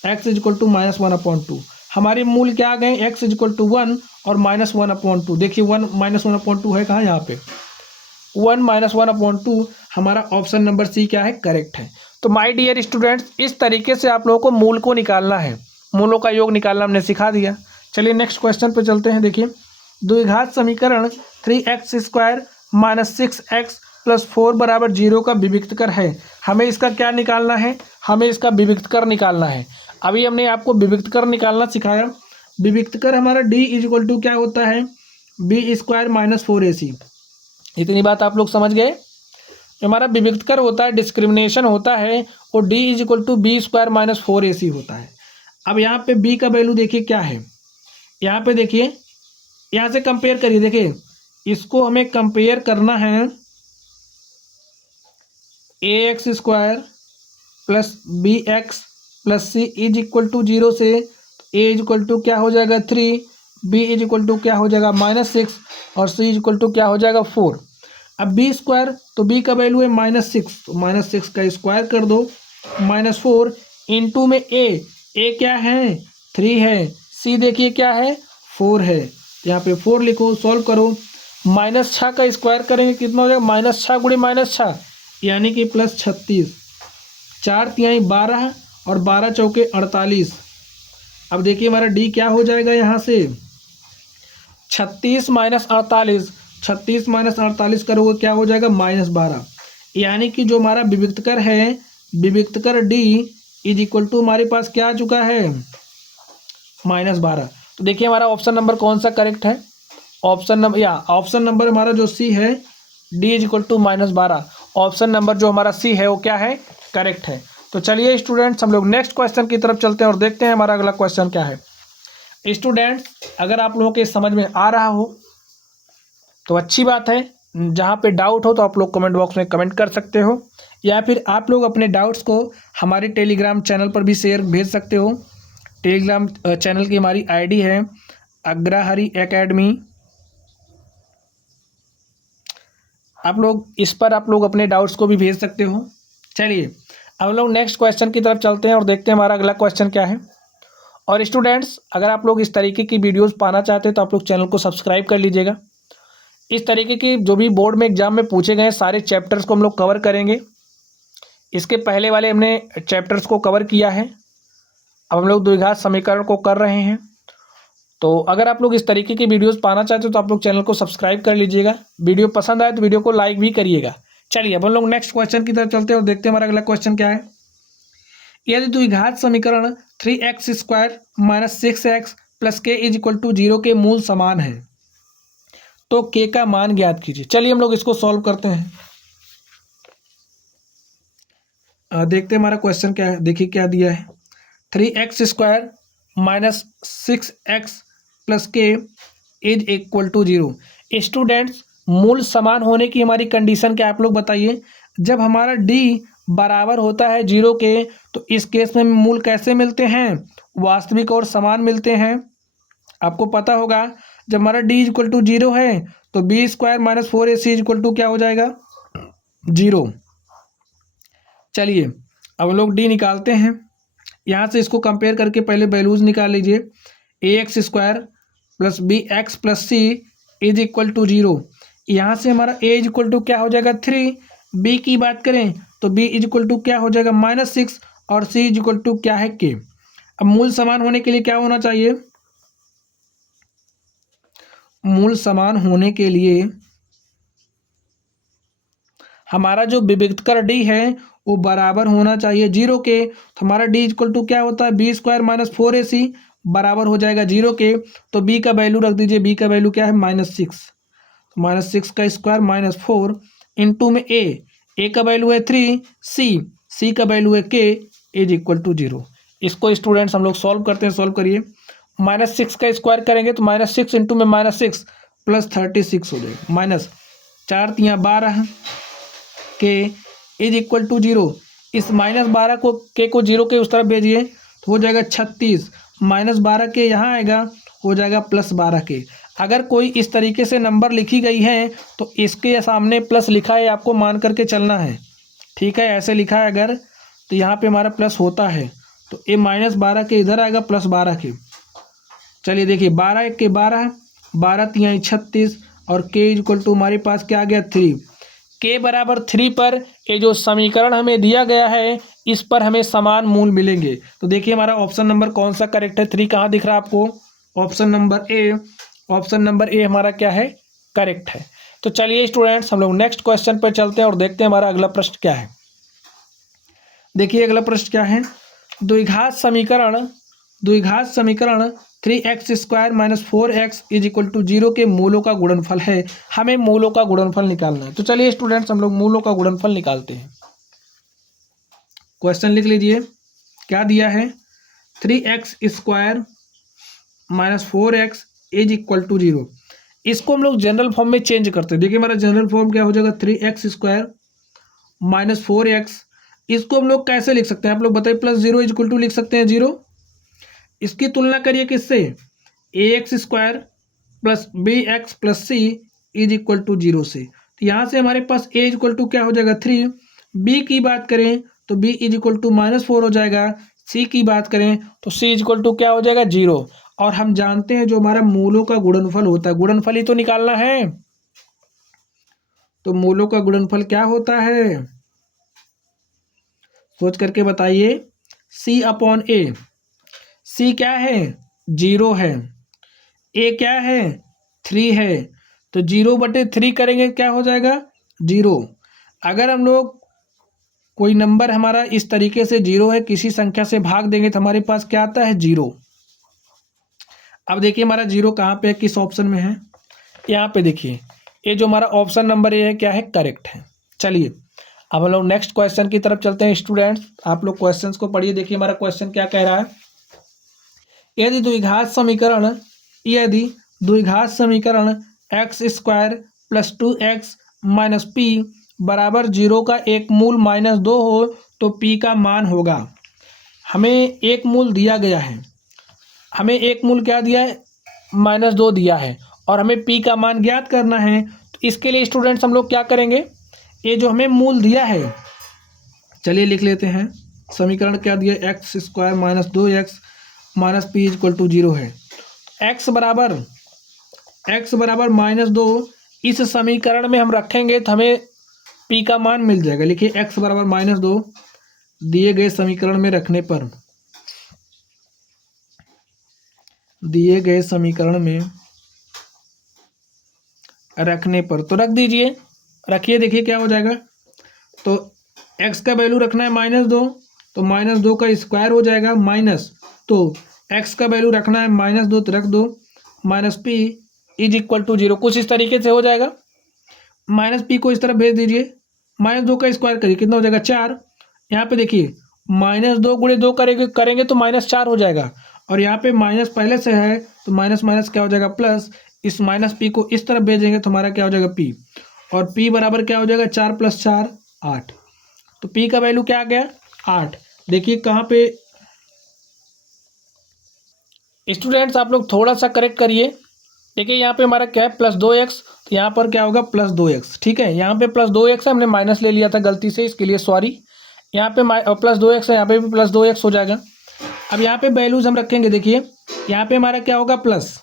x is equal to minus 1/2। हमारे मूल क्या आ गए, x इज इक्वल टू 1 और माइनस 1/2। देखिए 1 माइनस 1/2 है कहाँ, यहाँ पे 1 माइनस 1/2। हमारा ऑप्शन नंबर सी क्या है, करेक्ट है। तो माय डियर स्टूडेंट्स, इस तरीके से आप लोगों को मूल को निकालना है, मूलों का योग निकालना हमने सिखा दिया। चलिए नेक्स्ट क्वेश्चन पे चलते हैं। देखिए द्विघात समीकरण 3x square minus 6x plus 4 बराबर 0 का विविक्तकर है। हमें इसका क्या निकालना है, हमें इसका विविक्तकर निकालना है। अभी हमने आपको विविक्तकर निकालना सिखाया। विविक्तकर हमारा d इज इक्वल टू क्या होता है, b स्क्वायर माइनस 4ac। इतनी बात आप लोग समझ गए। हमारा विविक्तकर होता है, डिस्क्रिमिनेशन होता है, और d is equal to b square minus 4ac होता है। अब यहाँ पे b का वैल्यू देखिए क्या है, यहाँ पे देखिए, यहाँ से कंपेयर करिए। देखिए इसको हमें कंपेयर करना है ax square plus B x plus C is equal to 0 से। a इज इक्वल टू क्या हो जाएगा 3, b इज इक्वल टू क्या हो जाएगा -6, और c इज इक्वल टू क्या हो जाएगा 4। अब b स्क्वायर, तो b का वैल्यू है -6, तो -6 का स्क्वायर कर दो, -4 इंटू में a क्या है 3 है, c देखिए क्या है 4 है, यहाँ पे 4 लिखो, सॉल्व करो। -6 का स्क्वायर करेंगे कितना हो जाएगा, -6 गुणे -6 यानी कि +36, 4 तिहाई 12 और 12 चौके 48। अब देखिए हमारा d क्या हो जाएगा, यहाँ से 36 माइनस 48, 36 माइनस 48 करोगे क्या हो जाएगा -12, यानी कि जो हमारा विविक्तकर है, विविक्तकर d इज इक्वल टू हमारे पास क्या आ चुका है -12। तो देखिए हमारा ऑप्शन नंबर कौन सा करेक्ट है, ऑप्शन नंबर हमारा जो सी है d is equal to -12, option number जो हमारा सी है वो क्या है, करेक्ट है। तो चलिए स्टूडेंट्स हम लोग नेक्स्ट क्वेश्चन की तरफ चलते हैं और देखते हैं हमारा अगला क्वेश्चन क्या है। स्टूडेंट्स अगर आप लोगों के समझ में आ रहा हो तो अच्छी बात है, जहाँ पे डाउट हो तो आप लोग कमेंट बॉक्स में कमेंट कर सकते हो, या फिर आप लोग अपने डाउट्स को हमारे टेलीग्राम चैनल पर भी भेज सकते हो। टेलीग्राम चैनल की हमारी आईडी है अग्रहरि एकेडमी। आप लोग इस पर आप लोग अपने डाउट्स को भी भेज सकते हो। चलिए अब हम लोग नेक्स्ट क्वेश्चन की तरफ चलते हैं और देखते हैं हमारा अगला क्वेश्चन क्या है। और स्टूडेंट्स अगर आप लोग इस तरीके की वीडियोस पाना चाहते हैं तो आप लोग चैनल को सब्सक्राइब कर लीजिएगा। इस तरीके की जो भी बोर्ड में एग्जाम में पूछे गए सारे चैप्टर्स को हम लोग कवर करेंगे। इसके पहले वाले हमने चैप्टर्स को कवर किया है, अब हम लोग द्विघात समीकरण को कर रहे हैं। तो अगर आप लोग इस तरीके की वीडियोस पाना चाहते हो तो आप लोग चैनल को सब्सक्राइब कर लीजिएगा। वीडियो पसंद आए तो वीडियो को लाइक भी करिएगा। चलिए अब हम लोग नेक्स्ट क्वेश्चन की तरफ चलते हैं और देखते हैं हमारा अगला क्वेश्चन क्या है। यदि द्विघात समीकरण 3x square minus 6x plus k is equal to 0 के मूल समान है तो k का मान ज्ञात कीजिए। चलिए हम लोग इसको सॉल्व करते हैं। देखते हैं हमारा क्वेश्चन क्या है। देखिए क्या दिया है, 3x square minus 6x plus k is equal to 0। Students मूल समान होने की हमारी कंडीशन क्या आप लोग बताइए। जब हमारा d बराबर होता है 0 के तो इस केस में मूल कैसे मिलते हैं, वास्तविक और समान मिलते हैं। आपको पता होगा जब हमारा d इक्वल टू 0 है तो b square minus 4ac equal to क्या हो जाएगा 0। चलिए अब हम लोग d निकालते हैं। यहाँ से इसको कंपेयर करके पहले वैल्यूज निकाल लीजिए। ax square plus B x plus C is equal to 0। यहाँ से हमारा a इज इक्वल टू क्या हो जाएगा 3, b की बात करें तो b इज इक्वल टू क्या हो जाएगा -6 और c इज इक्वल टू क्या है k। अब मूल समान होने के लिए क्या होना चाहिए, मूल समान होने के लिए हमारा जो विविक्तकर डी है वो बराबर होना चाहिए जीरो के। तो हमारा डी इक्वल टू क्या होता है, बी स्क्वायर माइनस 4ac बराबर हो जाएगा जीरो के। तो बी का वैल्यू रख दीजिए, बी का वैल्यू क्या है -6, -6 का स्क्वायर -4 इंटू में ए का वैल्यू है 3, सी का वैल्यू है के इज इक्वल टू 0। इसको स्टूडेंट्स हम लोग सॉल्व करते हैं, सॉल्व करिए। -6 का स्क्वायर करेंगे तो -6 इंटू में -6 प्लस 36 हो जाएगा, माइनस 4 तियाँ 12 के इज इक्वल टू 0। इस -12 को के को 0 के उस तरफ भेजिए तो हो जाएगा 36, -12 के यहाँ आएगा हो जाएगा +12 के। अगर कोई इस तरीके से नंबर लिखी गई है तो इसके सामने प्लस लिखा है, आपको मान करके चलना है, ठीक है। ऐसे लिखा है अगर तो यहाँ पे हमारा प्लस होता है तो ये -12 के इधर आएगा +12 के। चलिए देखिए 12 1 के 12, 12 तियाँ 36 और के इक्वल टू हमारे पास क्या आ गया 3। के बराबर 3 पर ये जो समीकरण हमें दिया गया है इस पर हमें समान मूल मिलेंगे। तो देखिए हमारा ऑप्शन नंबर कौन सा करेक्ट है, 3 कहाँ दिख रहा है आपको, option number A. Option number A हमारा क्या है, करेक्ट है। तो चलिए स्टूडेंट्स हम लोग नेक्स्ट क्वेश्चन पर चलते हैं और देखते हैं हमारा अगला प्रश्न क्या है। देखिए अगला प्रश्न क्या है, द्विघात समीकरण 3x² - 4x is equal to 0 के मूलों का गुणनफल है। हमें मूलों का गुणनफल निकालना है। तो चलिए स्टूडेंट्स हम लोग मूलों का गुणनफल निकालते हैं। क्वेश्चन लिख लीजिए, क्या दिया है, 3x² - 4x is equal to 0। इसको हम लोग जनरल फॉर्म में चेंज करते हैं। देखिए हमारा जनरल फॉर्म क्या हो जाएगा, 3x² - 4x। इसको हम लोग कैसे लिख सकते हैं, आप लोग बताइए, +0 इज इक्वल टू लिख सकते हैं 0। इसकी तुलना करिए किससे, ax² plus bx plus c is equal to 0 से। तो यहाँ से हमारे पास a इज इक्वल टू क्या हो जाएगा 3, b की बात करें तो b इज इक्वल टू -4 हो जाएगा, c की बात करें तो c इज इक्वल टू क्या हो जाएगा 0। और हम जानते हैं जो हमारा मूलों का गुणनफल होता है, गुणनफल ही तो निकालना है। तो मूलों का गुणनफल क्या होता है, सोच करके बताइए, c/a। सी क्या है, 0 है, ए क्या है 3 है, तो 0/3 करेंगे क्या हो जाएगा 0। अगर हम लोग कोई नंबर हमारा इस तरीके से 0 है, किसी संख्या से भाग देंगे तो हमारे पास क्या आता है 0। अब देखिए हमारा 0 कहाँ पे है, किस ऑप्शन में है, यहाँ पे देखिए, ये जो हमारा ऑप्शन नंबर ए है क्या है, करेक्ट है। चलिए अब हम लोग नेक्स्ट क्वेश्चन की तरफ चलते हैं। स्टूडेंट्स आप लोग क्वेश्चंस को पढ़िए। देखिए हमारा क्वेश्चन क्या कह रहा है, यदि द्विघात समीकरण x² + 2x - p बराबर 0 का एक मूल -2 हो तो p का मान होगा। हमें एक मूल दिया गया है, हमें एक मूल क्या दिया है, -2 दिया है और हमें p का मान ज्ञात करना है। तो इसके लिए स्टूडेंट्स हम लोग क्या करेंगे, ये जो हमें मूल दिया है, चलिए लिख लेते हैं। समीकरण क्या दिया, x² - 2x - p equal to 0 है। x बराबर -2 इस समीकरण में हम रखेंगे तो हमें p का मान मिल जाएगा। लिखिए x बराबर -2 दिए गए समीकरण में रखने पर, तो रख दीजिए, रखिए, देखिए क्या हो जाएगा। तो x का वैल्यू रखना है -2 तो -2 का स्क्वायर हो जाएगा, माइनस, तो x का वैल्यू रखना है -2 तो रख दो, -p इज इक्वल टू 0। कुछ इस तरीके से हो जाएगा, -p को इस तरफ भेज दीजिए, -2 का स्क्वायर करिए कितना हो जाएगा 4। यहाँ पे देखिए -2 × 2 करेंगे तो -4 हो जाएगा, और यहाँ पे माइनस पहले से है तो माइनस माइनस क्या हो जाएगा प्लस। इस -p को इस तरफ भेजेंगे तो हमारा क्या हो जाएगा p, और p बराबर क्या हो जाएगा 4 + 4 8। तो p का वैल्यू क्या आ गया 8। देखिए कहाँ पे स्टूडेंट्स आप लोग थोड़ा सा करेक्ट करिए। देखिए यहाँ पे हमारा क्या है +2x, तो यहाँ पर क्या होगा +2x, ठीक है। यहाँ पे +2x है, हमने माइनस ले लिया था गलती से, इसके लिए सॉरी। यहाँ पे +2x है, यहाँ पे भी +2x हो जाएगा। अब यहाँ पे वैल्यूज हम रखेंगे, देखिए यहाँ पे हमारा क्या होगा प्लस,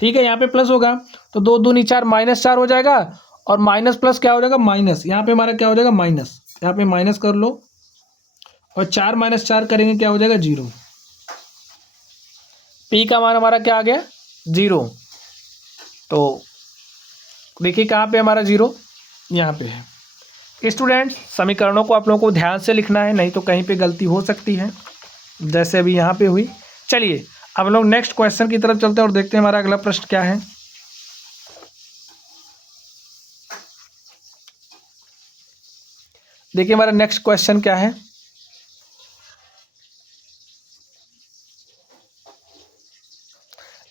ठीक है, यहाँ पे प्लस होगा तो 2 दूनी 4 -4 हो जाएगा, और माइनस प्लस क्या हो जाएगा माइनस, यहाँ पे हमारा क्या हो जाएगा माइनस, यहाँ पे माइनस कर लो, और 4 - 4 करेंगे क्या हो जाएगा 0। p का मान हमारा क्या आ गया 0। तो देखिए कहाँ पे हमारा 0, यहाँ पे है। स्टूडेंट्स, समीकरणों को आप लोगों को ध्यान से लिखना है, नहीं तो कहीं पे गलती हो सकती है, जैसे अभी यहाँ पे हुई। चलिए अब हम लोग नेक्स्ट क्वेश्चन की तरफ चलते हैं और देखते हैं हमारा अगला प्रश्न क्या है। देखिए हमारा नेक्स्ट क्वेश्चन क्या है।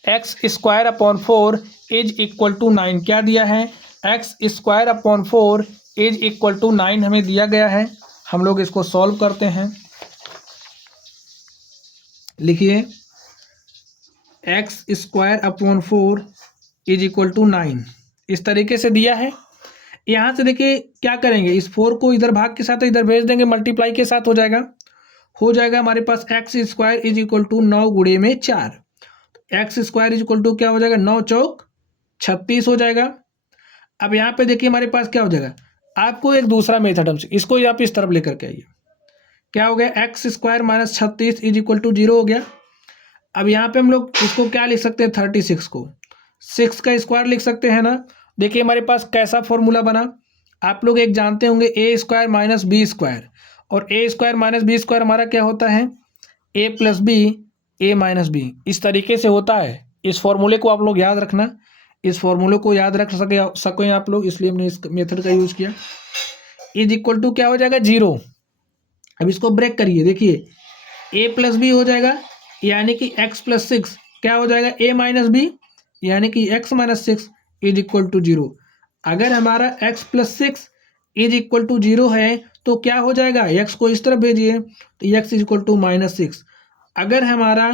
X square upon 4 is equal to 9 क्या दिया है? X square upon 4 is equal to 9 हमें दिया गया है। हम लोग इसको सॉल्व करते हैं। लिखिए x square upon 4 is equal to 9 इस तरीके से दिया है। यहाँ से देखिए क्या करेंगे, इस 4 को इधर भाग के साथ इधर भेज देंगे, मल्टीप्लाई के साथ हो जाएगा हमारे पास X square is equal to 9 गुणे में 4। X square is equal to क्या हो जाएगा, 9 चौक 36 हो जाएगा। अब यहाँ पे देखिए हमारे पास क्या हो जाएगा, आपको एक दूसरा मेथड हमसे, इसको आप इस तरफ लेकर के आइए। क्या हो गया, x square minus 36 is equal to 0 हो गया। अब यहाँ पे हम लोग इसको क्या लिख सकते हैं, 36 को 6 का स्क्वायर लिख सकते हैं ना। देखिए हमारे पास कैसा फॉर्मूला बना, आप लोग एक जानते होंगे, ए स्क्वायर माइनस बी स्क्वायर, और ए स्क्वायर माइनस बी स्क्वायर हमारा क्या होता है, ए प्लस बी ए माइनस बी, इस तरीके से होता है। इस फॉर्मूले को आप लोग याद रखना, इस फॉर्मूले को याद रख सके आप लोग, इसलिए हमने इस मेथड का यूज किया। इज इक्वल टू क्या हो जाएगा, 0। अब इसको ब्रेक करिए, देखिए ए प्लस बी हो जाएगा, यानी कि एक्स प्लस 6 क्या हो जाएगा, ए माइनस बी, यानी कि x minus 6 is equal to 0। अगर हमारा x plus 6 is equal to 0 है तो क्या हो जाएगा, x को इस तरफ भेजिए तो x is equal to minus 6। अगर हमारा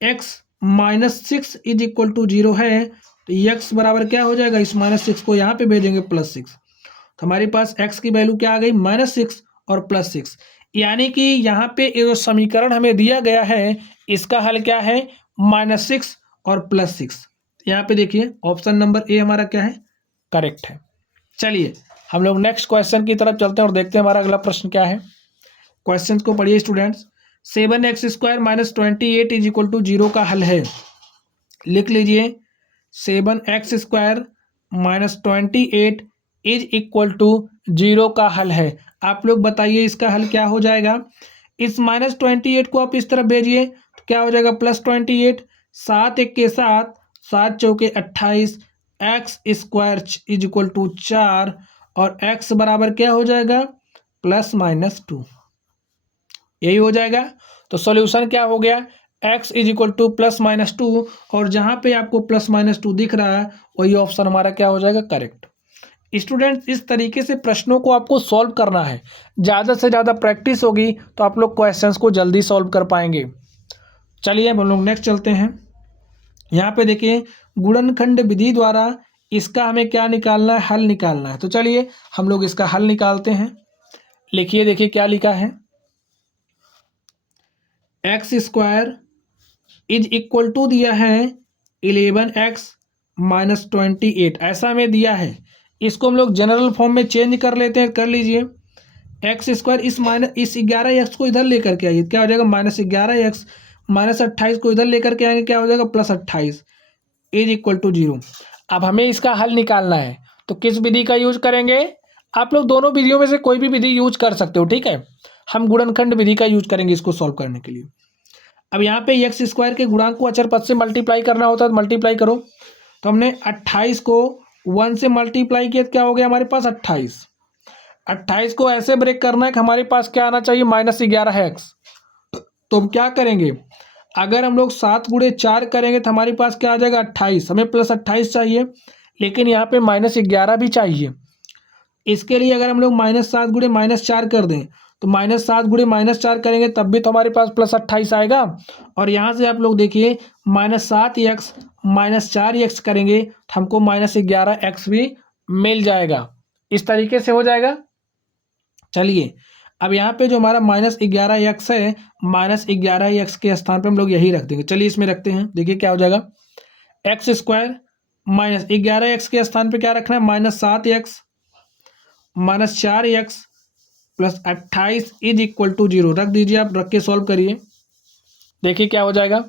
x minus 6 is equal to 0 है तो x बराबर क्या हो जाएगा, इस माइनस 6 को यहाँ पे भेजेंगे प्लस 6, तो हमारे पास x की वैल्यू क्या आ गई, माइनस 6 और प्लस 6। यानी कि यहाँ पे जो समीकरण हमें दिया गया है इसका हल क्या है, माइनस 6 और प्लस 6। यहाँ पे देखिए ऑप्शन नंबर ए हमारा क्या है, करेक्ट है। चलिए हम लोग नेक्स्ट क्वेश्चन की तरफ चलते हैं और देखते हैं हमारा अगला प्रश्न क्या है। क्वेश्चन को पढ़िए students. 7x square minus 28 is equal to 0 का हल है। लिख लीजिए 7x square minus 28 is equal to 0 का हल है। आप लोग बताइए इसका हल क्या हो जाएगा। इस माइनस 28 को आप इस तरफ भेजिए तो क्या हो जाएगा, प्लस 28, 7 एक के साथ 7 चौके 28, x square is equal to 4 और x बराबर क्या हो जाएगा, प्लस माइनस 2, यही हो जाएगा। तो सॉल्यूशन क्या हो गया, x is equal two plus minus 2, और जहाँ पे आपको प्लस माइनस 2 दिख रहा है वही ऑप्शन हमारा क्या हो जाएगा, करेक्ट। स्टूडेंट्स इस तरीके से प्रश्नों को आपको सॉल्व करना है, ज़्यादा से ज़्यादा प्रैक्टिस होगी तो आप लोग क्वेश्चंस को जल्दी सॉल्व कर पाएंगे। चलिए हम लोग नेक्स्ट चलते हैं। यहाँ पे देखिए गुणनखंड विधि द्वारा इसका हमें क्या निकालना है, हल निकालना है। तो चलिए हम लोग इसका हल निकालते हैं। लिखिए, देखिए क्या लिखा है, x square is equal to दिया है 11x माइनस 28, ऐसा हमें दिया है। इसको हम लोग जनरल फॉर्म में चेंज कर लेते हैं, कर लीजिए। एक्स स्क्वायर इस 11x को इधर लेकर के आइए, क्या हो जाएगा, माइनस 11x, माइनस 28 को इधर लेकर के आएंगे, क्या हो जाएगा, प्लस 28 इज इक्वल टू 0। अब हमें इसका हल निकालना है तो किस विधि का यूज करेंगे, आप लोग दोनों विधियों में से कोई भी विधि यूज कर सकते हो, ठीक है। हम गुणनखंड विधि का यूज करेंगे इसको सॉल्व करने के लिए। अब यहाँ पे एक्स स्क्वायर के गुणांक को अचर पद से मल्टीप्लाई करना होता है, तो मल्टीप्लाई करो। तो हमने 28 को 1 से मल्टीप्लाई किया, क्या हो गया हमारे पास 28 को ऐसे ब्रेक करना है कि हमारे पास क्या आना चाहिए, माइनस 11x। तो हम क्या करेंगे, अगर हम लोग 7 गुणे 4 करेंगे तो हमारे पास क्या आ जाएगा, 28। हमें प्लस 28 चाहिए, लेकिन यहाँ पे माइनस 11 भी चाहिए। इसके लिए अगर हम लोग माइनस 7 गुणे माइनस 4 कर दें तो माइनस 7 गुणे माइनस 4 करेंगे तब भी तो हमारे पास प्लस 28 आएगा। और यहाँ से आप लोग देखिए माइनस 7x माइनस 4x करेंगे तो हमको माइनस 11x भी मिल जाएगा। इस तरीके से हो जाएगा। चलिए अब यहाँ पे जो हमारा माइनस 11x है, माइनस 11x के स्थान पे हम लोग यही रख देंगे। चलिए इसमें रखते हैं, देखिए क्या हो जाएगा, एक्स स्क्वायर माइनस 11x के स्थान पे क्या रखना है, minus 7x minus 4x plus 28 is equal to 0 रख दीजिए। आप रख के सॉल्व करिए, देखिए क्या हो जाएगा।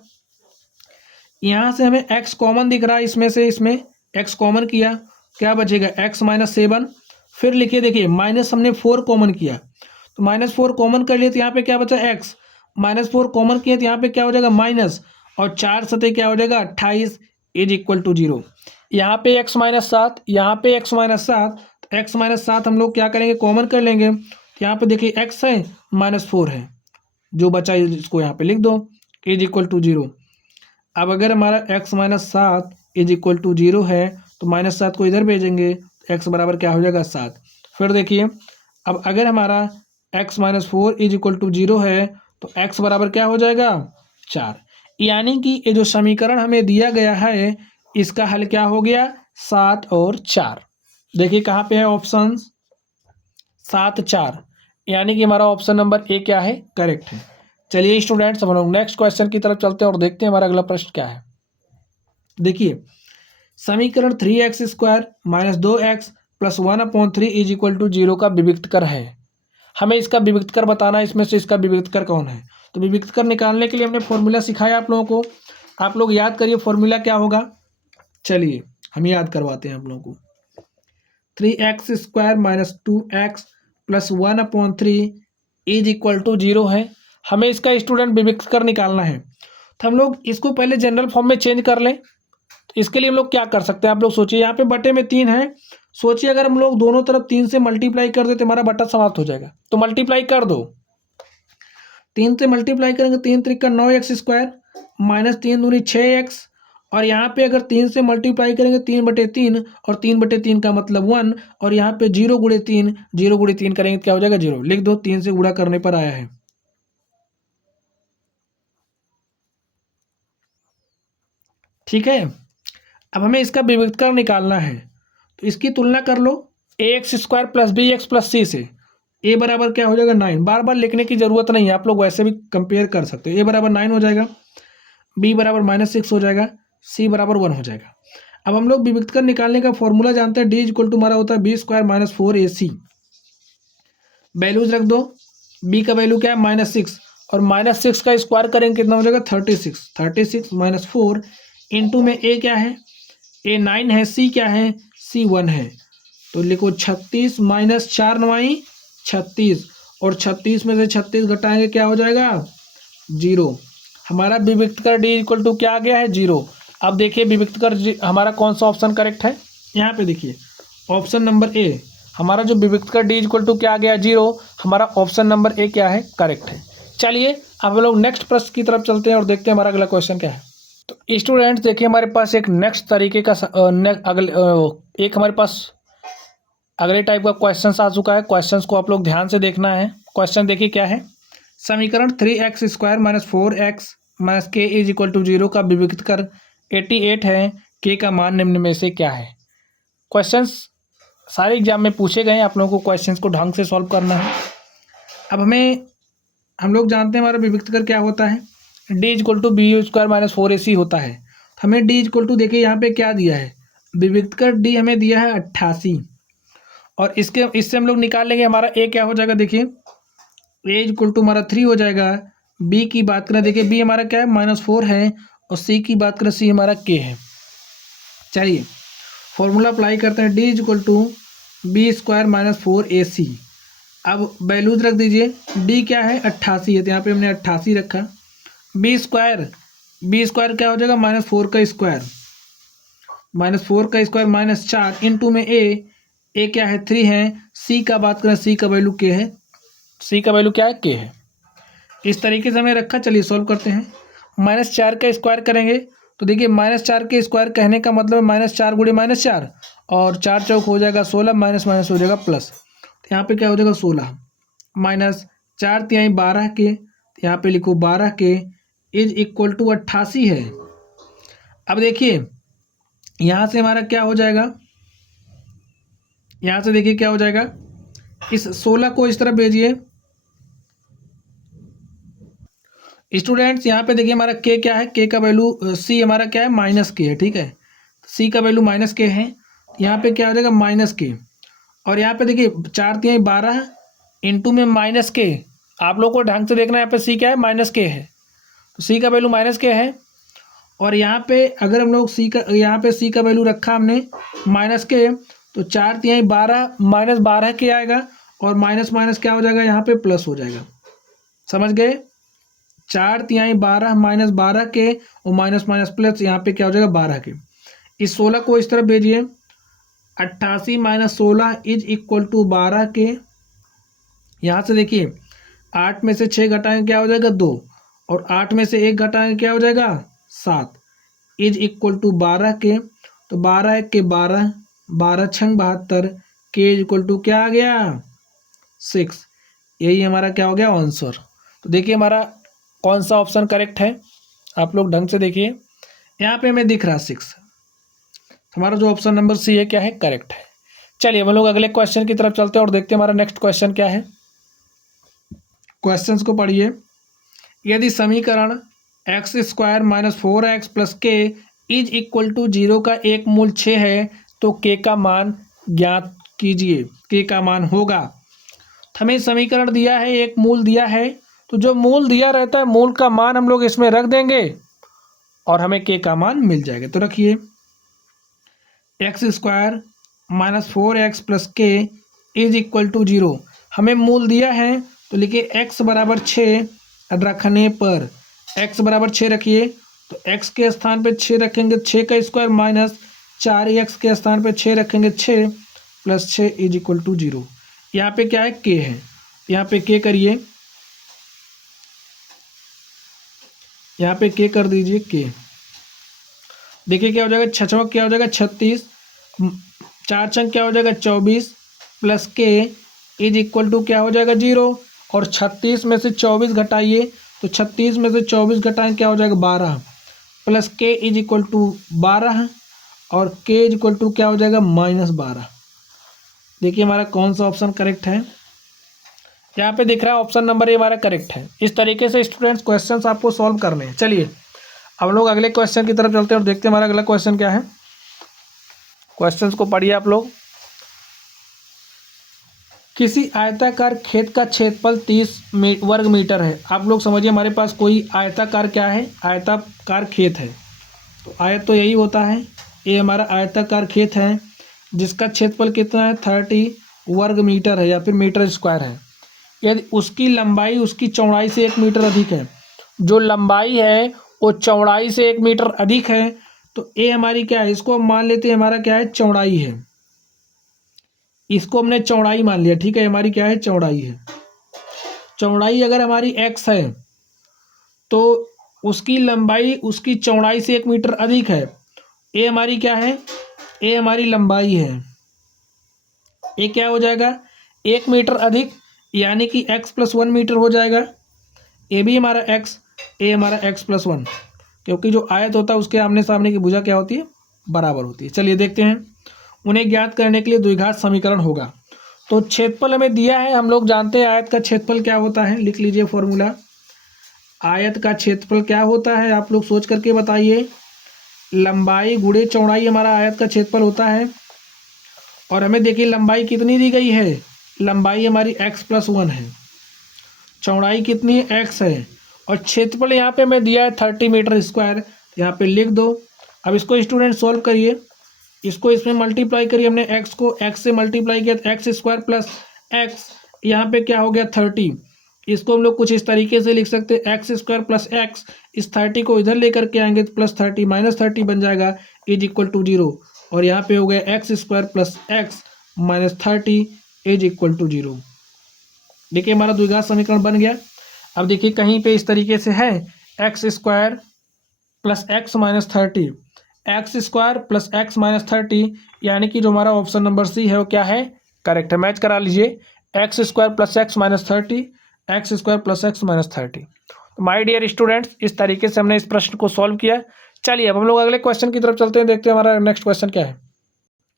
यहाँ से हमें x कॉमन दिख रहा है, इसमें से इसमें x कॉमन किया, क्या बचेगा x माइनस 7। फिर लिखिए, देखिए माइनस हमने 4 कॉमन किया तो -4 कॉमन कर लिए तो यहाँ पे क्या बचा x, -4 कॉमन किए तो यहाँ पे क्या हो जाएगा माइनस, और 4 सतह क्या हो जाएगा 28 इज इक्वल टू 0। यहाँ पे x माइनस 7, यहाँ पे x माइनस 7, तो x माइनस 7 हम लोग क्या करेंगे कॉमन कर लेंगे, तो यहाँ पे देखिए x है -4 है, जो बचा इसको यहाँ पे लिख दो इज इक्वल टू 0। अब अगर हमारा x minus 7 is equal to 0 है तो -7 को इधर भेजेंगे तो x बराबर क्या हो जाएगा 7। फिर देखिए, अब अगर हमारा x minus 4 is equal to 0 है तो x बराबर क्या हो जाएगा 4। यानी कि ये जो समीकरण हमें दिया गया है इसका हल क्या हो गया 7 और 4। देखिए कहाँ पे है ऑप्शन 7 4, यानी कि हमारा ऑप्शन नंबर ए क्या है करेक्ट है। चलिए स्टूडेंट्स, हम लोग नेक्स्ट क्वेश्चन की तरफ चलते हैं और देखते हैं हमारा अगला प्रश्न क्या है। देखिए, समीकरण 3x² minus 2x plus 1/3 is equal to 0 का विविक्तकर है। हमें इसका विविक्तकर बताना है, इसमें से इसका विविक्तकर कौन है। तो विविक्तकर निकालने के लिए हमने फॉर्मूला सिखाया आप लोगों को, आप लोग याद करिए फॉर्मूला क्या होगा। चलिए हम याद करवाते हैं आप लोगों को। 3x² minus 2x plus 1/3 is equal to 0 है। हमें इसका स्टूडेंट विविक्तकर निकालना है, तो हम लोग इसको पहले जनरल फॉर्म में चेंज कर लें। तो इसके लिए हम लोग क्या कर सकते हैं, आप लोग सोचिए, यहाँ पे बटे में 3 है। सोचिए अगर हम लोग दोनों तरफ 3 से मल्टीप्लाई कर दे तो हमारा बटा समाप्त हो जाएगा, तो मल्टीप्लाई कर दो। 3 से मल्टीप्लाई करेंगे, 3 त्रिका 9x² माइनस 3 दूनी 6x, और यहाँ पे अगर 3 से मल्टीप्लाई करेंगे 3/3, और 3/3 का मतलब 1, और यहाँ पे 0 गुणे 3, 0 गुणे 3 करेंगे तो क्या हो जाएगा 0। लिख दो, 3 से गुणा करने पर आया है। ठीक है, अब हमें इसका विविक्तकर निकालना है, तो इसकी तुलना कर लो ax² plus bx plus c से। a बराबर क्या हो जाएगा 9, बार बार लिखने की जरूरत नहीं है, आप लोग वैसे भी कंपेयर कर सकते हो। a बराबर 9 हो जाएगा, b बराबर -6 हो जाएगा, c बराबर 1 हो जाएगा। अब हम लोग विविक्तकर निकालने का फॉर्मूला जानते हैं, d इक्वल टू हमारा होता है b² माइनस 4ac। वैल्यूज रख दो, b का वैल्यू क्या है -6, और -6 का स्क्वायर करेंगे कितना हो जाएगा 36, 36 माइनस 4 इंटू में a क्या है, a 9 है, c क्या है, c 1 है। तो लिखो 36 माइनस 4 9 36, और 36 में से 36 घटाएंगे क्या हो जाएगा 0। हमारा विविक्तकर d इक्वल टू क्या आ गया है 0। अब देखिए विविक्तकर हमारा कौन सा ऑप्शन करेक्ट है, यहाँ पे देखिए ऑप्शन नंबर ए, हमारा जो विविक्तकर d इक्वल टू क्या आ गया 0, हमारा ऑप्शन नंबर ए क्या है करेक्ट है। चलिए अब हम लोग नेक्स्ट प्रश्न की तरफ चलते हैं और देखते हैं हमारा अगला क्वेश्चन क्या है। तो स्टूडेंट्स देखिए, हमारे पास एक नेक्स्ट तरीके का एक हमारे पास अगले टाइप का क्वेश्चन आ चुका है। क्वेश्चन को आप लोग ध्यान से देखना है। क्वेश्चन देखिए क्या है, समीकरण 3x² minus 4x minus k is equal to 0 का विविक्तकर 88 है, k का मान निम्न में से क्या है। क्वेश्चंस सारे एग्जाम में पूछे गए हैं, आप लोगों को क्वेश्चंस को ढंग से सॉल्व करना है। अब हम लोग जानते हैं हमारा विविक्तकर क्या होता है, d equal to b² minus 4ac होता है। हमें d इक्वल टू देखिए यहाँ पे क्या दिया है, विविक्तकर d हमें दिया है 88, और इससे हम लोग निकाल लेंगे हमारा a क्या हो जाएगा। देखिए a इक्वल टू हमारा 3 हो जाएगा। b की बात करें, देखिए b हमारा क्या है -4 है, और c की बात करें c हमारा k है। चलिए फॉर्मूला अप्लाई करते हैं, d equal to b² minus 4ac। अब वैल्यूज रख दीजिए, d क्या है 88 है, तो यहाँ पे हमने 88 रखा। b² क्या हो जाएगा -4 का स्क्वायर, -4 का स्क्वायर माइनस 4 इंटू में a क्या है 3 है, c का बात करें c का वैल्यू k है, c का वैल्यू क्या है k है। इस तरीके से हमने रखा। चलिए सॉल्व करते हैं। -4 का स्क्वायर करेंगे तो देखिए -4 के स्क्वायर कहने का मतलब -4 गुणे -4, और 4 चौक हो जाएगा 16, माइनस माइनस हो जाएगा प्लस, तो यहाँ पे क्या हो जाएगा 16 माइनस 4 तिहाई 12 के, तो यहाँ पे लिखो 12 के इज इक्वल टू 88 है। अब देखिए यहाँ से हमारा क्या हो जाएगा, यहाँ से देखिए क्या हो जाएगा, इस 16 को इस तरफ भेजिए। स्टूडेंट्स यहाँ पे देखिए हमारा k क्या है, k का वैल्यू c हमारा क्या है -k है, ठीक है, c का वैल्यू -k है, यहाँ पे क्या हो जाएगा -k, और यहाँ पे देखिए 4 तिहाई 12 इंटू में -k। आप लोग को ढंग से देखना है, यहाँ पे c क्या है -k है, तो c का वैल्यू -k है, और यहाँ पे अगर हम लोग यहाँ पे सी का वैल्यू रखा हमने माइनस के, तो 4×12 -12 के आएगा, और माइनस माइनस क्या हो जाएगा यहाँ पे प्लस हो जाएगा। समझ गए? 4×12 -12 के, और माइनस माइनस प्लस, यहाँ पे क्या हो जाएगा 12 के। इस 16 को इस तरफ भेजिए, 88 - 16 इज इक्वल टू 12 के। यहाँ से देखिए 8 में से 6 घटाएंगे क्या हो जाएगा 2, और 8 में से 1 घटाएंगे क्या हो जाएगा 7, इज इक्वल टू 12 के। तो 12×1 के 12, 12×6 72, के इज इक्वल टू क्या आ गया 6। यही हमारा क्या हो गया आंसर। तो देखिए हमारा कौन सा ऑप्शन करेक्ट है, आप लोग ढंग से देखिए। यहाँ पे हमें दिख रहा 6, हमारा जो ऑप्शन नंबर सी है क्या है करेक्ट है। चलिए हम लोग अगले क्वेश्चन की तरफ चलते हैं और देखते हैं हमारा नेक्स्ट क्वेश्चन क्या है। क्वेश्चंस को पढ़िए। यदि समीकरण x² - 4x + k is equal to 0 का एक मूल 6 है, तो k का मान ज्ञात कीजिए। k का मान होगा, हमें समीकरण दिया है, एक मूल दिया है, तो जो मूल दिया रहता है मूल का मान हम लोग इसमें रख देंगे और हमें k का मान मिल जाएगा। तो रखिए x² - 4x + k is equal to 0, हमें मूल दिया है, तो लिखिए x = 6 रखने पर, x = 6 रखिए, तो x के स्थान पे 6 रखेंगे, 6 का स्क्वायर माइनस 4x के स्थान पे 6 रखेंगे, 6 + 6 इज इक्वल टू 0। यहाँ पे क्या है k है, यहाँ पे k करिए, यहाँ पे k कर दीजिए k। देखिए क्या हो जाएगा, 6 क्या हो जाएगा 36, 4 छंग क्या हो जाएगा 24, plus k is equal to क्या हो जाएगा 0, और 36 में से 24 घटाइए, तो 36 में से 24 घटाएं क्या हो जाएगा 12, plus k is equal to 12, और k इज इक्वल टू क्या हो जाएगा -12। देखिए हमारा कौन सा ऑप्शन करेक्ट है, यहाँ पे दिख रहा है ऑप्शन नंबर ए हमारा करेक्ट है। इस तरीके से स्टूडेंट्स क्वेश्चंस आपको सॉल्व करने हैं। चलिए अब लोग अगले क्वेश्चन की तरफ चलते हैं और देखते हैं हमारा अगला क्वेश्चन क्या है। क्वेश्चंस को पढ़िए आप लोग। किसी आयताकार खेत का क्षेत्रफल 30 वर्ग मीटर है। आप लोग समझिए हमारे पास कोई आयताकार क्या है, आयताकार खेत है। तो आयत तो यही होता है, ये हमारा आयताकार खेत है जिसका क्षेत्रफल कितना है 30 वर्ग मीटर है या फिर मीटर स्क्वायर है। यदि उसकी लंबाई उसकी चौड़ाई से 1 मीटर अधिक है, जो लंबाई है वो चौड़ाई से 1 मीटर अधिक है, तो ये हमारी क्या है, इसको हम मान लेते हैं हमारा क्या है चौड़ाई है, इसको हमने चौड़ाई मान लिया। ठीक है, हमारी क्या है चौड़ाई है। चौड़ाई अगर हमारी x है तो उसकी लंबाई उसकी चौड़ाई से 1 मीटर अधिक है, ये हमारी क्या है, ये हमारी लंबाई है। ये क्या हो जाएगा 1 मीटर अधिक, यानी कि x + 1 मीटर हो जाएगा। ये भी हमारा x, ये हमारा x + 1, क्योंकि जो आयत होता है उसके आमने सामने की भुजा क्या होती है बराबर होती है। चलिए देखते हैं, उन्हें ज्ञात करने के लिए द्विघात समीकरण होगा। तो क्षेत्रफल हमें दिया है, हम लोग जानते हैं आयत का क्षेत्रफल क्या होता है, लिख लीजिए फॉर्मूला। आयत का क्षेत्रफल क्या होता है आप लोग सोच करके बताइए, लंबाई गुणे चौड़ाई हमारा आयत का क्षेत्रफल होता है। और हमें देखिए लंबाई कितनी दी गई है, लंबाई हमारी x + 1 है, चौड़ाई कितनी है x है, और क्षेत्रफल यहाँ पे हमें दिया है 30 मीटर स्क्वायर, यहाँ पे लिख दो। अब इसको स्टूडेंट सॉल्व करिए, इसको इसमें मल्टीप्लाई करिए, हमने x को x से मल्टीप्लाई किया तो x² + x, यहाँ पे क्या हो गया 30। इसको हम लोग कुछ इस तरीके से लिख सकते हैं x² + x, इस 30 को इधर लेकर के आएंगे तो +30 - 30 बन जाएगा इज इक्वल टू 0, और यहाँ पे हो गया x² + x - 30 is equal to 0। देखिए हमारा द्विघात समीकरण बन गया। अब देखिए कहीं पे इस तरीके से है x² + x - 30, x² + x - 30, यानी कि जो हमारा ऑप्शन नंबर सी है वो क्या है करेक्ट है। मैच करा लीजिए, x² + x - 30, x² + x - 30। तो माय डियर स्टूडेंट्स, इस तरीके से हमने इस प्रश्न को सॉल्व किया। चलिए अब हम लोग अगले क्वेश्चन की तरफ चलते हैं, देखते हैं हमारा नेक्स्ट क्वेश्चन क्या है।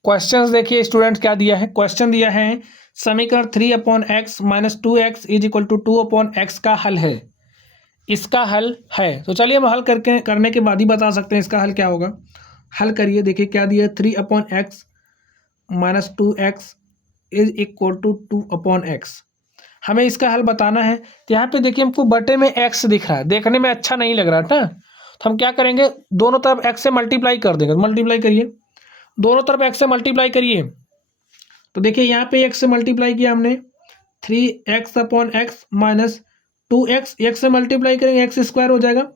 क्वेश्चन देखिए स्टूडेंट्स क्या दिया है, क्वेश्चन दिया है समीकरण 3/x - 2x is equal to 2/x का हल है। इसका हल है, तो चलिए हम हल करने के बाद ही बता सकते हैं इसका हल क्या होगा। हल करिए, देखिए क्या दिया है 3/x - 2x is equal to 2/x। हमें इसका हल बताना है, तो यहाँ पे देखिए हमको बटे में x दिख रहा है, देखने में अच्छा नहीं लग रहा ना, तो हम क्या करेंगे, दोनों तरफ x से मल्टीप्लाई कर देंगे। मल्टीप्लाई करिए, दोनों तरफ x से मल्टीप्लाई करिए। तो देखिए यहाँ पे x से मल्टीप्लाई किया हमने, 3x upon x minus 2x, x से मल्टीप्लाई करेंगे एक्स स्क्वायर हो जाएगा।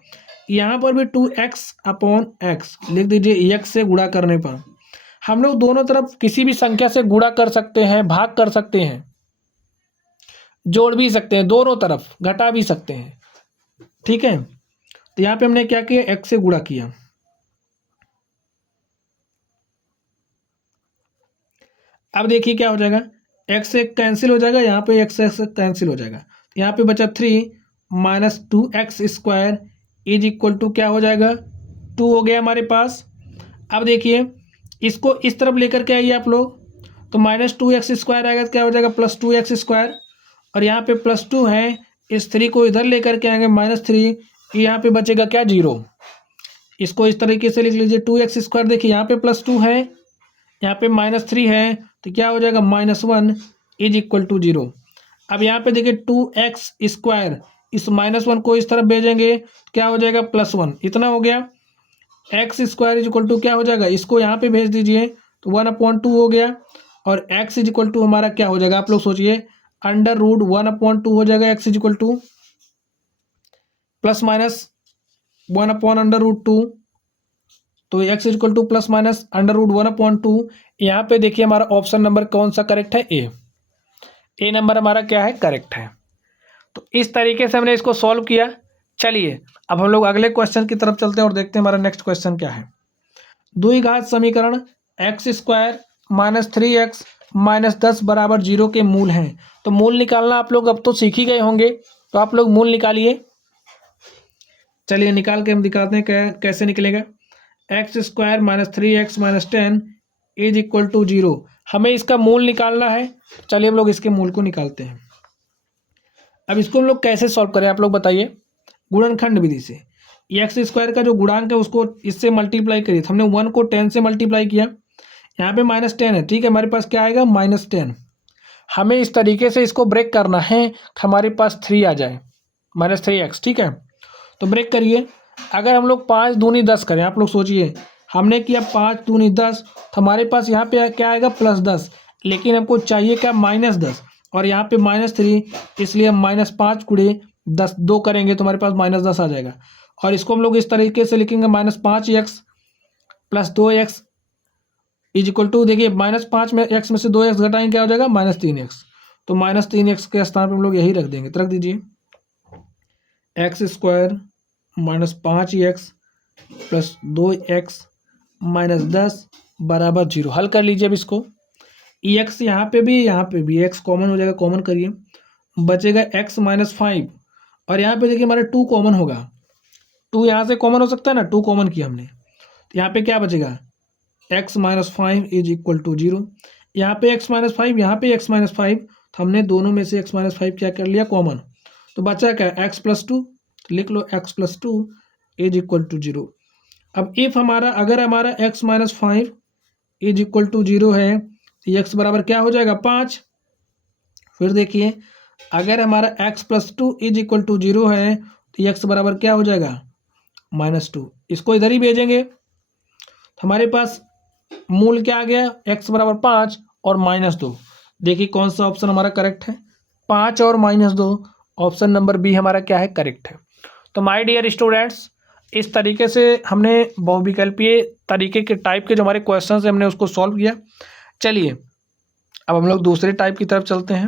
यहाँ पर भी 2x अपॉन एक्स लिख दीजिए, x से गुणा करने पर। हम लोग दोनों तरफ किसी भी संख्या से गुणा कर सकते हैं, भाग कर सकते हैं, जोड़ भी सकते हैं, दोनों तरफ घटा भी सकते हैं, ठीक है। तो यहाँ पे हमने क्या किया, x से गुणा किया। अब देखिए क्या हो जाएगा, x से कैंसिल हो जाएगा, यहाँ पे x से कैंसिल हो जाएगा। यहाँ पे बचा 3 minus 2x square is equal to क्या हो जाएगा, 2 हो गया हमारे पास। अब देखिए इसको इस तरफ लेकर के आइए आप लोग, तो माइनस 2x स्क्वायर आएगा तो क्या हो जाएगा, प्लस 2x स्क्वायर। और यहाँ पे प्लस 2 है, इस 3 को इधर लेकर के आएंगे -3, यहाँ पे बचेगा क्या, 0। इसको इस तरीके से लिख लीजिए, 2x स्क्वायर। देखिए यहाँ पे प्लस 2 है, यहाँ पे -3 है, तो क्या हो जाएगा, -1 इज इक्वल टू 0। अब यहाँ पे देखिए 2x स्क्वायर, इस -1 को इस तरफ भेजेंगे, क्या हो जाएगा, +1। इतना हो गया। x square is equal to क्या हो जाएगा, इसको यहाँ पे भेज दीजिए, तो 1/2 हो गया। और x इज इक्वल टू हमारा क्या हो जाएगा, आप लोग सोचिए, √1/2 हो जाएगा। x is equal two plus minus 1/√2, तो x is equal two plus minus √1/2। यहाँ पे देखिए हमारा ऑप्शन नंबर कौन सा करेक्ट है, ए नंबर हमारा क्या है, करेक्ट है। तो इस तरीके से हमने इसको सॉल्व किया। चलिए अब हम लोग अगले क्वेश्चन की तरफ चलते हैं और देखते हैं हमारा नेक्स्ट क्वेश्चन क्या है। द्विघात समीकरण x square minus 3x minus 10 बराबर 0 के मूल हैं। तो मूल निकालना आप लोग अब तो सीख ही गए होंगे, तो आप लोग मूल निकालिए। चलिए निकाल के हम दिखाते हैं कैसे निकलेगा। x square minus 3x minus 10 is equal to 0। हमें इसका मूल निकालना है। चलिए हम लोग इसके मूल को निकालते हैं। अब इसको हम लोग कैसे सॉल्व करें, आप लोग बताइए। गुणनखंड विधि से एक्स स्क्वायर का जो गुणांक है उसको इससे मल्टीप्लाई करिए। तो हमने 1 को 10 से मल्टीप्लाई किया, यहाँ पे -10 है, ठीक है। हमारे पास क्या आएगा, -10। हमें इस तरीके से इसको ब्रेक करना है, हमारे पास 3 आ जाए, -3x, ठीक है। तो ब्रेक करिए। अगर हम लोग 5 दूनी 10 करें, आप लोग सोचिए, हमने किया 5 दूनी 10, तो हमारे पास यहाँ पे क्या आएगा, +10। लेकिन हमको चाहिए क्या, -10, और यहाँ पे -3, इसलिए हम -5 × 10 2 करेंगे तो हमारे पास -10 आ जाएगा। और इसको हम लोग इस तरीके से लिखेंगे, -5x + 2x is equal to, देखिए -5 में x में से 2x घटाएंगे, क्या हो जाएगा, -3x। तो -3x के स्थान पर हम लोग यही रख देंगे, तो रख दीजिए x स्क्वायर -5x + 2x - 10 बराबर 0। हल कर लीजिए अब इसको। x यहाँ पे भी x कॉमन हो जाएगा, कॉमन करिए, बचेगा x -5। और यहाँ पे देखिए हमारा 2 कॉमन होगा, 2 यहाँ से कॉमन हो सकता है ना, 2 कॉमन किया हमने, तो यहाँ पे क्या बचेगा, x -5 इज इक्वल टू 0। यहाँ पे x -5, यहाँ पे x -5, तो हमने दोनों में से x -5 क्या कर लिया, कॉमन। तो बचा क्या, x + 2, लिख लो x + 2 इज इक्वल टू 0। अब इफ अगर हमारा x -5 इज इक्वल टू 0 है, तो x बराबर क्या हो जाएगा, 5। फिर देखिए अगर हमारा x + 2 इज इक्वल टू 0 है, तो x बराबर क्या हो जाएगा, -2। इसको इधर ही भेजेंगे, तो हमारे पास मूल क्या आ गया, x बराबर 5 और -2। देखिए कौन सा ऑप्शन हमारा करेक्ट है, 5 और -2, ऑप्शन नंबर बी हमारा क्या है, करेक्ट है। तो माय डियर स्टूडेंट्स, इस तरीके से हमने बहुविकल्पीय तरीके के टाइप के जो हमारे क्वेश्चन है हमने उसको सॉल्व किया। चलिए अब हम लोग दूसरे टाइप की तरफ चलते हैं।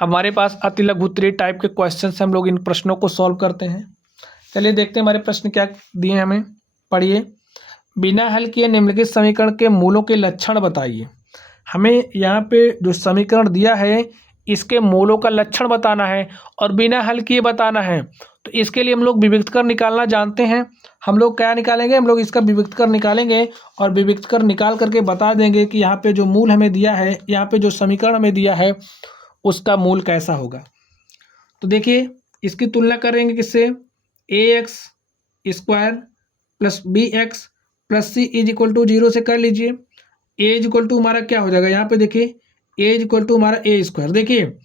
अब हमारे पास अति लघु उत्तरीय टाइप के क्वेश्चन से हम लोग इन प्रश्नों को सॉल्व करते हैं। चलिए देखते हैं हमारे प्रश्न क्या दिए हैं हमें। पढ़िए, बिना हल किए निम्नलिखित समीकरण के मूलों के लक्षण बताइए। हमें यहाँ पे जो समीकरण दिया है इसके मूलों का लक्षण बताना है और बिना हल किए बताना है। तो इसके लिए हम लोग विविक्त कर निकालना जानते हैं। हम लोग क्या निकालेंगे, हम लोग इसका विविक्त कर निकालेंगे और विविक्त कर निकाल करके बता देंगे कि यहाँ पे जो मूल हमें दिया है, यहाँ पे जो समीकरण हमें दिया है उसका मूल कैसा होगा। तो देखिए इसकी तुलना करेंगे किससे, ax square + bx + c is equal to 0 से कर लीजिए। a इज इक्वल टू हमारा क्या हो जाएगा, यहाँ पे देखिए a इज इक्वल टू हमारा a स्क्वायर। देखिए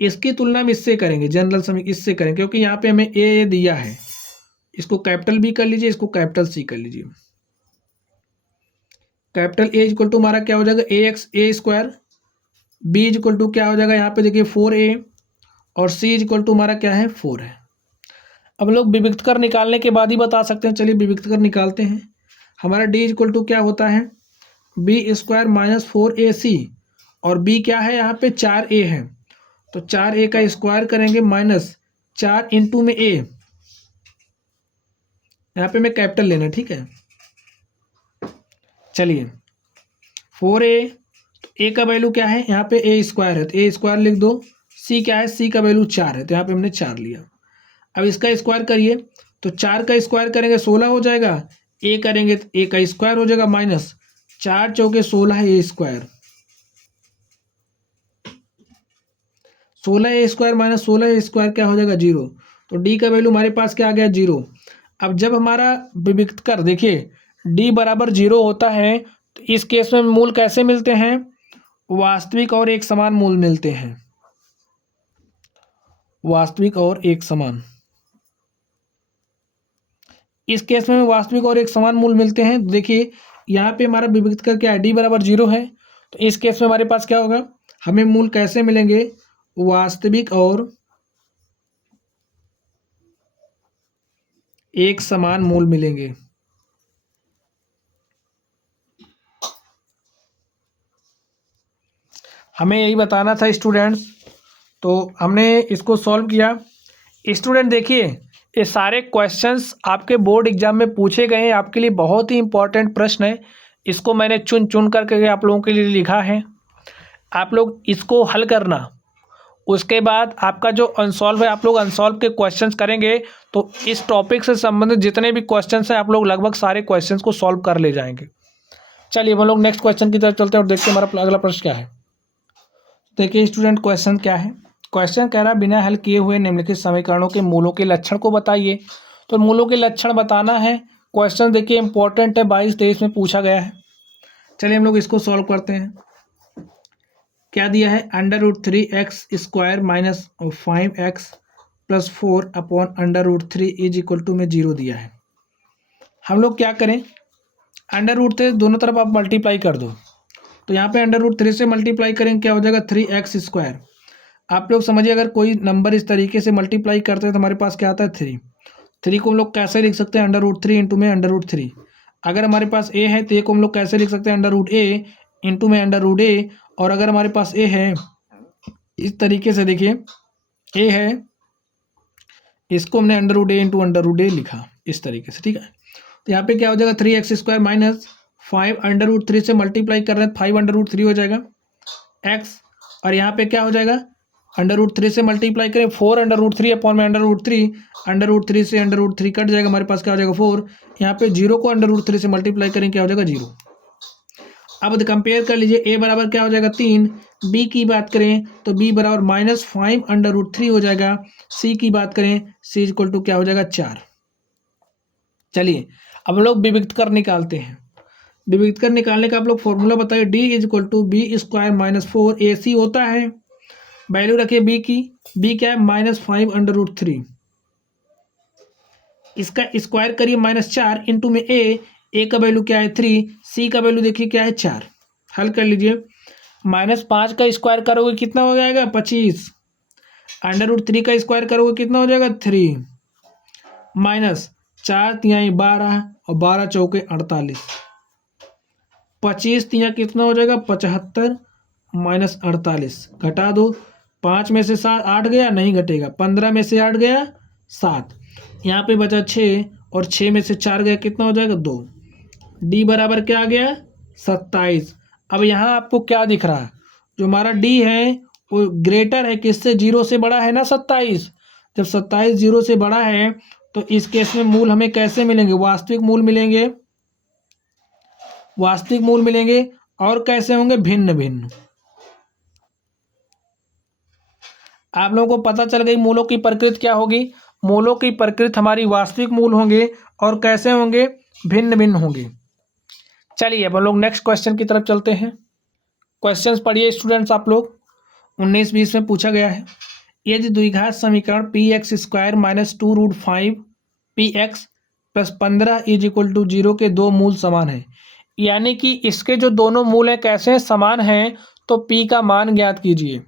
इसकी तुलना हम इससे करेंगे, जनरल समीकरण इससे करेंगे, क्योंकि यहाँ पे हमें a दिया है, इसको कैपिटल बी कर लीजिए, इसको कैपिटल सी कर लीजिए। कैपिटल ए इक्वल टू हमारा क्या हो जाएगा A X A square, B equal to क्या हो जाएगा यहाँ पे देखिए 4a, और सी इक्वल टू हमारा क्या है 4 है। अब लोग विविक्त कर निकालने के बाद ही बता सकते हैं। चलिए विविक्त कर निकालते हैं। हमारा डी इक्वल टू क्या होता है बी स्क्वायर माइनस 4ac, और बी क्या है यहाँ पे 4a है, तो 4a का स्क्वायर करेंगे माइनस 4 इंटू में a, यहाँ पे मैं कैपिटल लेना, ठीक है। चलिए 4a, तो a का वैल्यू क्या है यहाँ पे a स्क्वायर है, तो a स्क्वायर लिख दो। c क्या है, c का वैल्यू 4 है, तो यहाँ पे हमने 4 लिया। अब इसका स्क्वायर करिए, तो 4 का स्क्वायर करेंगे 16 हो जाएगा, a करेंगे तो a का स्क्वायर हो जाएगा माइनस 4 चौके 16 a square, 16 a square minus 16 a square क्या हो जाएगा 0। तो d का वैल्यू हमारे पास क्या आ गया 0। अब जब हमारा विविक्त कर देखिए d बराबर 0 होता है, तो इस केस में मूल कैसे मिलते हैं, वास्तविक और एक समान मूल मिलते हैं, वास्तविक और एक समान। इस केस में वास्तविक और एक समान मूल मिलते हैं। देखिए यहाँ पे हमारा विविक्त कर क्या है डी बराबर 0 है, तो इस केस में हमारे पास क्या होगा, हमें मूल कैसे मिलेंगे, वास्तविक और एक समान मूल मिलेंगे। हमें यही बताना था स्टूडेंट्स, तो हमने इसको सॉल्व किया। स्टूडेंट देखिए ये सारे क्वेश्चंस आपके बोर्ड एग्जाम में पूछे गए हैं, आपके लिए बहुत ही इंपॉर्टेंट प्रश्न है। इसको मैंने चुन चुन करके आप लोगों के लिए लिखा है, आप लोग इसको हल करना। उसके बाद आपका जो अनसॉल्व है, आप लोग अनसॉल्व के क्वेश्चंस करेंगे, तो इस टॉपिक से संबंधित जितने भी क्वेश्चंस हैं आप लोग लगभग सारे क्वेश्चंस को सॉल्व कर ले जाएंगे। चलिए हम लोग नेक्स्ट क्वेश्चन की तरफ चलते हैं और देखते हैं हमारा अगला प्रश्न क्या है। देखिए स्टूडेंट क्वेश्चन क्या है, क्वेश्चन कह रहा है बिना हल किए हुए निम्नलिखित समीकरणों के मूलों के लक्षण को बताइए। तो मूलों के लक्षण बताना है। क्वेश्चन देखिए इंपॉर्टेंट है, 22-23 में पूछा गया है। चलिए हम लोग इसको सॉल्व करते हैं। क्या दिया है, √3x² minus 5x plus 4 upon √3 is equal to में 0 दिया है। हम लोग क्या करें, √3 दोनों तरफ आप मल्टीप्लाई कर दो, तो यहाँ पे √3 से मल्टीप्लाई करेंगे क्या हो जाएगा 3x²। आप लोग समझिए अगर कोई नंबर इस तरीके से मल्टीप्लाई करते हैं तो हमारे पास क्या आता है 3 को हम लोग कैसे लिख सकते हैं √3 इंटू में √3। अगर हमारे पास a है तो a को हम लोग कैसे लिख सकते हैं √a इंटू में √a, और अगर हमारे पास a है इस तरीके से, देखिए a है, इसको हमने √a इंटू √a लिखा इस तरीके से, ठीक है। तो यहाँ पे क्या हो जाएगा 3x² माइनस 5 √3 से मल्टीप्लाई कर रहे हैं 5 √3 हो जाएगा x, और यहाँ पे क्या हो जाएगा √3 से मल्टीप्लाई करें 4 √3 अपॉन में √3 से √3 कट जाएगा, हमारे पास क्या हो जाएगा 4। यहाँ पे 0 को √3 से मल्टीप्लाई करें क्या हो जाएगा 0। अब कंपेयर कर लीजिए, a बराबर क्या हो जाएगा 3, b की बात करें तो b बराबर -5 √3 हो जाएगा, c की बात करें c इक्वल टू क्या हो जाएगा 4। चलिए अब लोग विविक्त कर निकालते हैं। विविक्त कर निकालने का आप लोग फॉर्मूला बताइए, d equal to b² minus 4ac होता है। वैल्यू रखिए b की, b क्या है -5 √3, इसका स्क्वायर करिए -4 इंटू में a का वैल्यू क्या है 3, c का वैल्यू देखिए क्या है 4। हल कर लीजिए, -5 का स्क्वायर करोगे कितना हो जाएगा 25, √3 का स्क्वायर करोगे कितना हो जाएगा 3, माइनस 4 तिहाई 12 और 12 चौके 48, 25 तिहाई कितना हो जाएगा 75 माइनस 48 घटा दो, 5 में से 8 गया नहीं घटेगा, 15 में से 8 गया 7, यहाँ पे बचा 6 और 6 में से 4 गया कितना हो जाएगा 2। डी बराबर क्या आ गया 27। अब यहाँ आपको क्या दिख रहा है, जो हमारा डी है वो ग्रेटर है किससे, 0 से बड़ा है ना 27। जब 27 0 से बड़ा है तो इस केस में मूल हमें कैसे मिलेंगे, वास्तविक मूल मिलेंगे, वास्तविक मूल मिलेंगे, और कैसे होंगे भिन्न भिन्न। आप लोगों को पता चल गई मूलों की प्रकृति क्या होगी, मूलों की प्रकृति हमारी वास्तविक मूल होंगे और कैसे होंगे भिन्न भिन्न होंगे। चलिए अब हम लोग नेक्स्ट क्वेश्चन की तरफ चलते हैं। क्वेश्चंस पढ़िए स्टूडेंट्स, आप लोग 19-20 में पूछा गया है, यदि द्विघात समीकरण px² minus 2 √5 p x plus 15 is equal to 0 के दो मूल समान हैं। यानी कि इसके जो दोनों मूल हैं कैसे समान हैं, तो पी का मान ज्ञात कीजिए।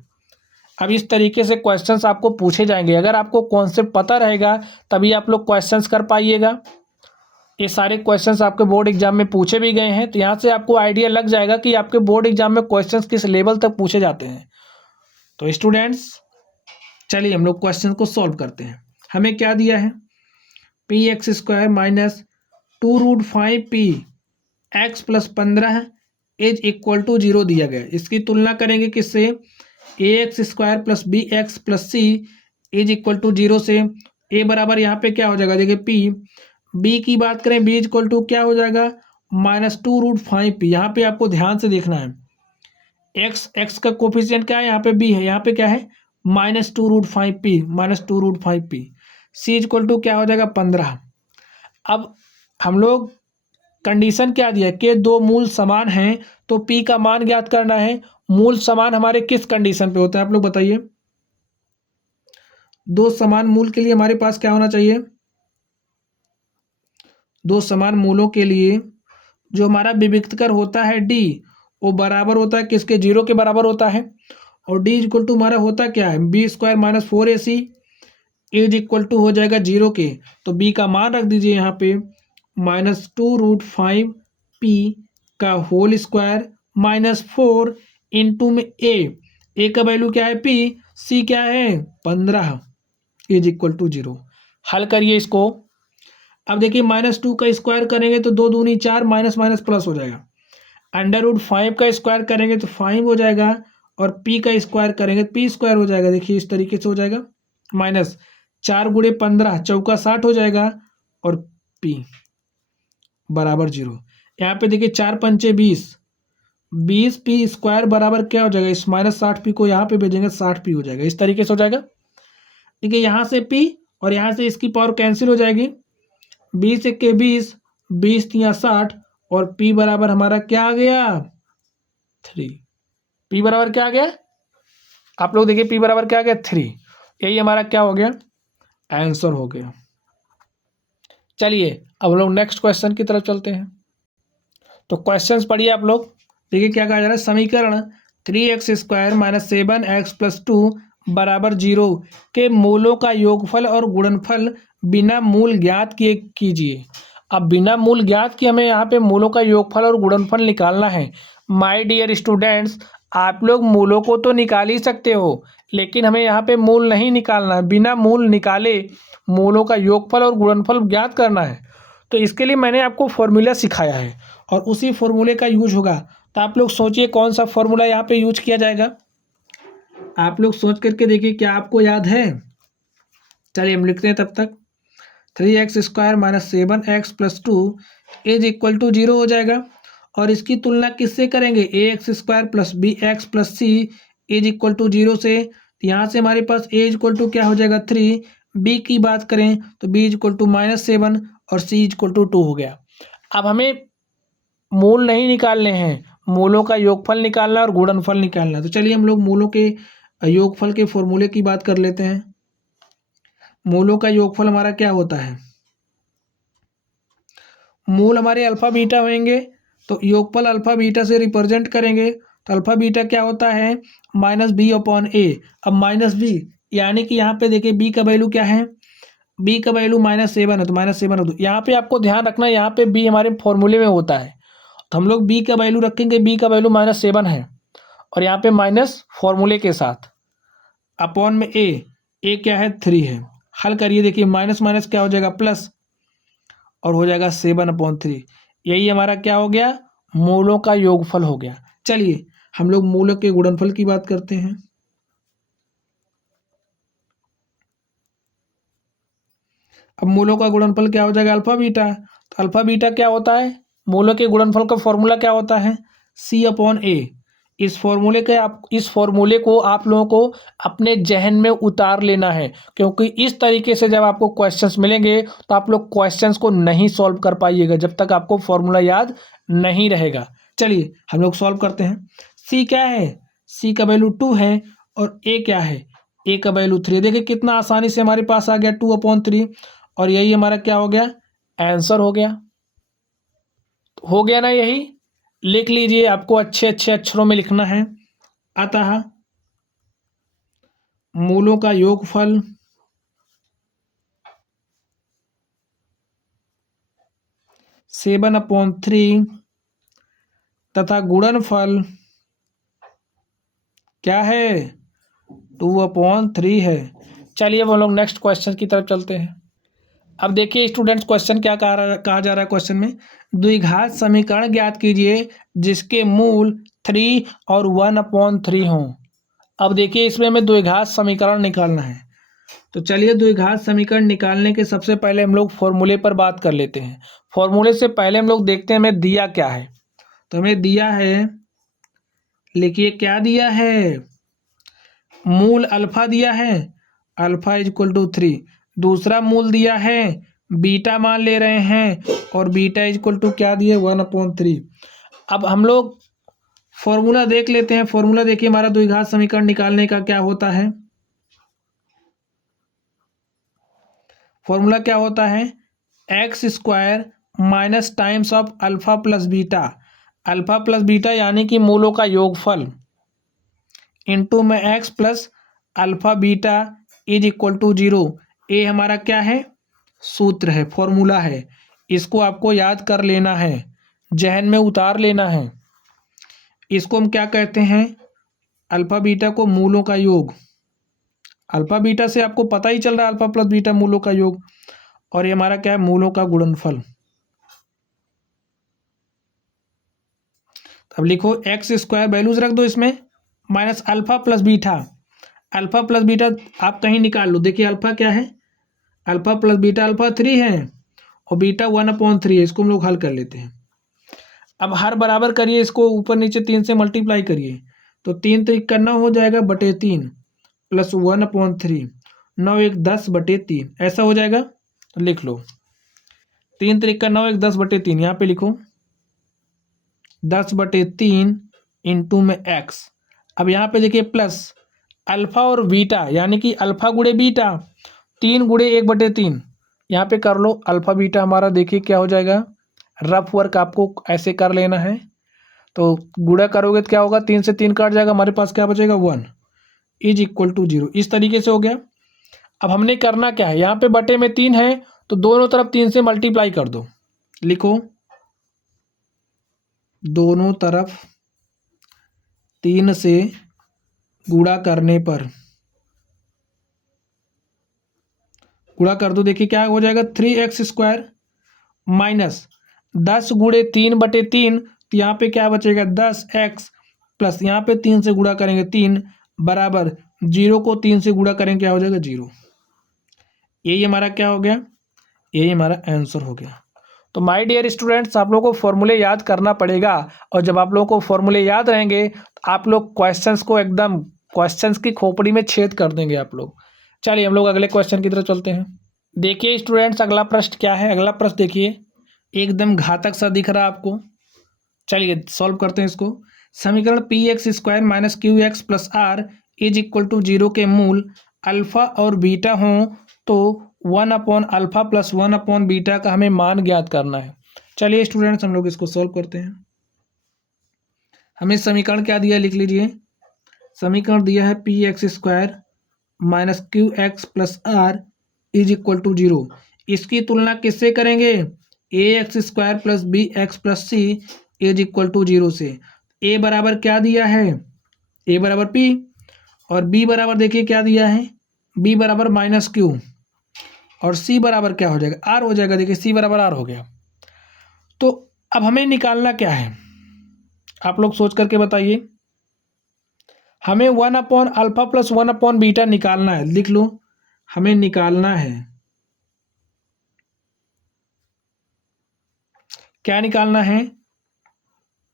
अब इस तरीके से क्वेश्चंस आपको पूछे जाएंगे। अगर आपको कॉन्सेप्ट पता रहेगा तभी आप लोग क्वेश्चंस कर पाइएगा। ये सारे क्वेश्चंस आपके बोर्ड एग्जाम में पूछे भी गए हैं, तो यहाँ से आपको आइडिया लग जाएगा कि आपके बोर्ड एग्जाम में क्वेश्चंस किस लेवल तक पूछे जाते हैं। तो स्टूडेंट्स चलिए हम लोग क्वेश्चन को सॉल्व करते हैं। हमें क्या दिया है, P X square minus 2√5p X plus 15 is equal to 0 दिया गया। इसकी तुलना करेंगे किससे, A X square plus B x plus C is equal to 0 से। ए बराबर यहाँ पे क्या हो जाएगा, देखिए पी। बी की बात करें, बी इज इक्वल टू क्या हो जाएगा, -2√5p। यहाँ पे आपको ध्यान से देखना है, एक्स का कोफिशिएंट क्या है, यहाँ पे बी है, यहाँ पे क्या है -2√5p, -2√5p। C equal to क्या हो जाएगा 15। अब हम लोग कंडीशन क्या दिया कि दो मूल समान हैं, तो p का मान ज्ञात करना है। मूल समान हमारे किस कंडीशन पे होता है, आप लोग बताइए। दो समान मूल के लिए हमारे पास क्या होना चाहिए, दो समान मूलों के लिए जो हमारा विविक्तकर होता है d, वो बराबर होता है किसके, 0 के बराबर होता है। और d इक्वल टू हमारा होता क्या है, b square minus 4ac is equal to हो जाएगा 0 के। तो b का मान रख दीजिए यहाँ पे -2√5p का होल स्क्वायर -4 इंटू में a का वैल्यू क्या है p, c क्या है 15 इज इक्वल टू 0। हल करिए इसको। अब देखिए -2 का स्क्वायर करेंगे तो 2 दूनी 4, माइनस माइनस प्लस हो जाएगा। √5 का स्क्वायर करेंगे तो 5 हो जाएगा, और p का स्क्वायर करेंगे तो p स्क्वायर हो जाएगा। देखिए इस तरीके से हो जाएगा, माइनस 4 गुणे 15 चौका 60 हो जाएगा, और p बराबर 0। यहाँ पे देखिए 4 पंचे 20, 20p स्क्वायर बराबर क्या हो जाएगा, इस -60p को यहाँ पे भेजेंगे 60p हो जाएगा। इस तरीके से हो जाएगा। देखिए यहाँ से p और यहाँ से इसकी पावर कैंसिल हो जाएगी, 20 1 के 20, 20 या 60, और p बराबर हमारा क्या आ गया 3। p बराबर क्या आ गया, आप लोग देखिए p बराबर क्या आ गया 3। यही हमारा क्या हो गया, आंसर हो गया। चलिए अब लोग नेक्स्ट क्वेश्चन की तरफ चलते हैं। तो क्वेश्चंस पढ़िए आप लोग। देखिए क्या कहा जा रहा है, समीकरण 3x square minus 7x plus 2 बराबर 0 के मूलों का योगफल और गुणनफल बिना मूल ज्ञात किए कीजिए। अब बिना मूल ज्ञात किए हमें यहाँ पे मूलों का योगफल और गुणनफल निकालना है। माय डियर स्टूडेंट्स, आप लोग मूलों को तो निकाल ही सकते हो, लेकिन हमें यहाँ पे मूल नहीं निकालना है। बिना मूल निकाले मूलों का योगफल और गुणनफल ज्ञात करना है। तो इसके लिए मैंने आपको फॉर्मूला सिखाया है और उसी फॉर्मूले का यूज होगा। तो आप लोग सोचिए कौन सा फॉर्मूला यहाँ पे यूज किया जाएगा, आप लोग सोच करके देखिए क्या आपको याद है। चलिए हम लिखते हैं तब तक। 3x square minus 7x plus 2 is equal to 0 हो जाएगा, और इसकी तुलना किससे करेंगे, A X square plus B x plus C is equal to 0 से। तो यहाँ से हमारे पास ए इक्वल टू क्या हो जाएगा 3, बी की बात करें तो बी इक्वल टू -7 और सी इक्वल टू 2 हो गया। अब हमें मूल नहीं निकालने हैं, मूलों का योगफल निकालना और गुणनफल निकालना। तो चलिए हम लोग मूलों के योगफल के फॉर्मूले की बात कर लेते हैं। मूलों का योगफल हमारा क्या होता है, मूल हमारे अल्फा बीटा होंगे, तो योगफल अल्फा बीटा से रिप्रेजेंट करेंगे। तो अल्फा बीटा क्या होता है -b/a। अब -b यानी कि यहाँ पे देखिए b का वैल्यू क्या है, b का वैल्यू -7 है, तो -7 रख दो। यहाँ पे आपको ध्यान रखना है, यहाँ पे b हमारे फॉर्मूले में होता है, तो हम लोग b का वैल्यू रखेंगे। b का वैल्यू -7 है, और यहाँ पे माइनस फॉर्मूले के साथ अपॉन में a क्या है 3 है। हल करिए, देखिए माइनस माइनस क्या हो जाएगा प्लस, और हो जाएगा 7/3। यही हमारा क्या हो गया, मूलों का योगफल हो गया। चलिए हम लोग मूलों के गुणनफल की बात करते हैं। अब मूलों का गुणनफल क्या हो जाएगा अल्फा बीटा। तो अल्फा बीटा क्या होता है, मूलों के गुणनफल का फॉर्मूला क्या होता है c/a। इस फॉर्मूले को आप लोगों को अपने जहन में उतार लेना है, क्योंकि इस तरीके से जब आपको क्वेश्चंस मिलेंगे तो आप लोग क्वेश्चंस को नहीं सॉल्व कर पाइएगा जब तक आपको फॉर्मूला याद नहीं रहेगा। चलिए हम लोग सॉल्व करते हैं। c क्या है, c का वैल्यू 2 है, और a क्या है, a का वैल्यू 3। देखिए कितना आसानी से हमारे पास आ गया 2/3, और यही हमारा क्या हो गया, आंसर हो गया। हो गया ना, यही लिख लीजिए, आपको अच्छे अच्छे अक्षरों में लिखना है। अतः मूलों का योगफल 7/3 तथा गुणनफल क्या है, 2/3 है। चलिए अब हम लोग नेक्स्ट क्वेश्चन की तरफ चलते हैं। अब देखिए स्टूडेंट्स, क्वेश्चन क्या कहा जा रहा है। क्वेश्चन में द्विघात समीकरण ज्ञात कीजिए जिसके मूल 3 और 1/3 हों। अब देखिए इसमें हमें द्विघात समीकरण निकालना है। तो चलिए द्विघात समीकरण निकालने के सबसे पहले हम लोग फॉर्मूले पर बात कर लेते हैं। फॉर्मूले से पहले हम लोग देखते हैं हमें दिया क्या है। तो हमें दिया है, लिखिए क्या दिया है, मूल अल्फा दिया है, अल्फा इज इक्वल टू 3। दूसरा मूल दिया है, बीटा मान ले रहे हैं, और बीटा इज इक्वल टू क्या दिए, 1/3। अब हम लोग फॉर्मूला देख लेते हैं। फॉर्मूला देखिए हमारा द्विघात समीकरण निकालने का क्या होता है। फॉर्मूला क्या होता है, x² minus times of alpha plus beta. Alpha plus beta यानी कि मूलों का योगफल इंटू में x plus alpha beta is equal to 0। ये हमारा क्या है, सूत्र है, फॉर्मूला है। इसको आपको याद कर लेना है, जहन में उतार लेना है। इसको हम क्या कहते हैं, अल्फा बीटा को मूलों का योग। अल्फा बीटा से आपको पता ही चल रहा है, अल्फा प्लस बीटा मूलों का योग, और ये हमारा क्या है, मूलों का गुणनफल। अब लिखो x² वैल्यूज रख दो इसमें, minus alpha plus beta. Alpha plus beta आप कहीं निकाल लो। देखिए अल्फा क्या है, अल्फा प्लस बीटा, अल्फा 3 है और बीटा 1/3 है। इसको हम लोग हल कर लेते हैं। अब हर बराबर करिए, इसको ऊपर नीचे 3 से मल्टीप्लाई करिए। तो 3 3 का 9 हो जाएगा बटे 3 प्लस 1/3, 9 1 10/3 ऐसा हो जाएगा। तो लिख लो 3 3 का 9 1 10/3, यहाँ पे लिखो 10/3 इंटू में x। अब यहाँ पे देखिए प्लस अल्फा और बीटा यानी कि अल्फा गुणे बीटा, 3 गुणे 1/3, यहाँ पे कर लो अल्फा बीटा हमारा। देखिए क्या हो जाएगा, रफ वर्क आपको ऐसे कर लेना है। तो गुणा करोगे तो क्या होगा, 3 से 3 काट जाएगा, हमारे पास क्या बचेगा, 1 इज इक्वल टू 0। इस तरीके से हो गया। अब हमने करना क्या है, यहाँ पे बटे में 3 है तो दोनों तरफ 3 से मल्टीप्लाई कर दो। लिखो दोनों तरफ 3 से गुणा करने पर, गुणा कर दो। देखिए क्या हो जाएगा, 3x² माइनस 10 गुणे 3/3, तो यहाँ पे क्या बचेगा 10x प्लस यहाँ पे 3 से गुणा करेंगे 3 बराबर 0 को 3 से गुणा करेंगे क्या हो जाएगा 0। यही हमारा क्या हो गया, यही हमारा आंसर हो गया। तो माय डियर स्टूडेंट्स, आप लोगों को फॉर्मूले याद करना पड़ेगा, और जब आप लोगों को फॉर्मूले याद रहेंगे तो आप लोग क्वेश्चंस को एकदम क्वेश्चंस की खोपड़ी में छेद कर देंगे आप लोग। चलिए हम लोग अगले क्वेश्चन की तरफ चलते हैं। देखिए स्टूडेंट्स अगला प्रश्न क्या है। अगला प्रश्न देखिए एकदम घातक सा दिख रहा है आपको। चलिए सॉल्व करते हैं इसको। समीकरण px² minus qx plus r is equal to 0 के मूल अल्फा और बीटा हों तो 1/अल्फा प्लस 1/बीटा का हमें मान ज्ञात करना है। चलिए स्टूडेंट्स हम लोग इसको सॉल्व करते हैं। हमें समीकरण क्या दिया, लिख लीजिए। समीकरण दिया है px² minus qx plus r is equal to 0। इसकी तुलना किससे करेंगे, ax² plus bx plus c is equal to 0 से। a बराबर क्या दिया है, a बराबर p, और b बराबर देखिए क्या दिया है, b बराबर माइनस q, और c बराबर क्या हो जाएगा, r हो जाएगा। देखिए c बराबर r हो गया। तो अब हमें निकालना क्या है, आप लोग सोच करके बताइए। हमें 1/अल्फा प्लस 1/बीटा निकालना है। लिख लो, हमें निकालना है, क्या निकालना है,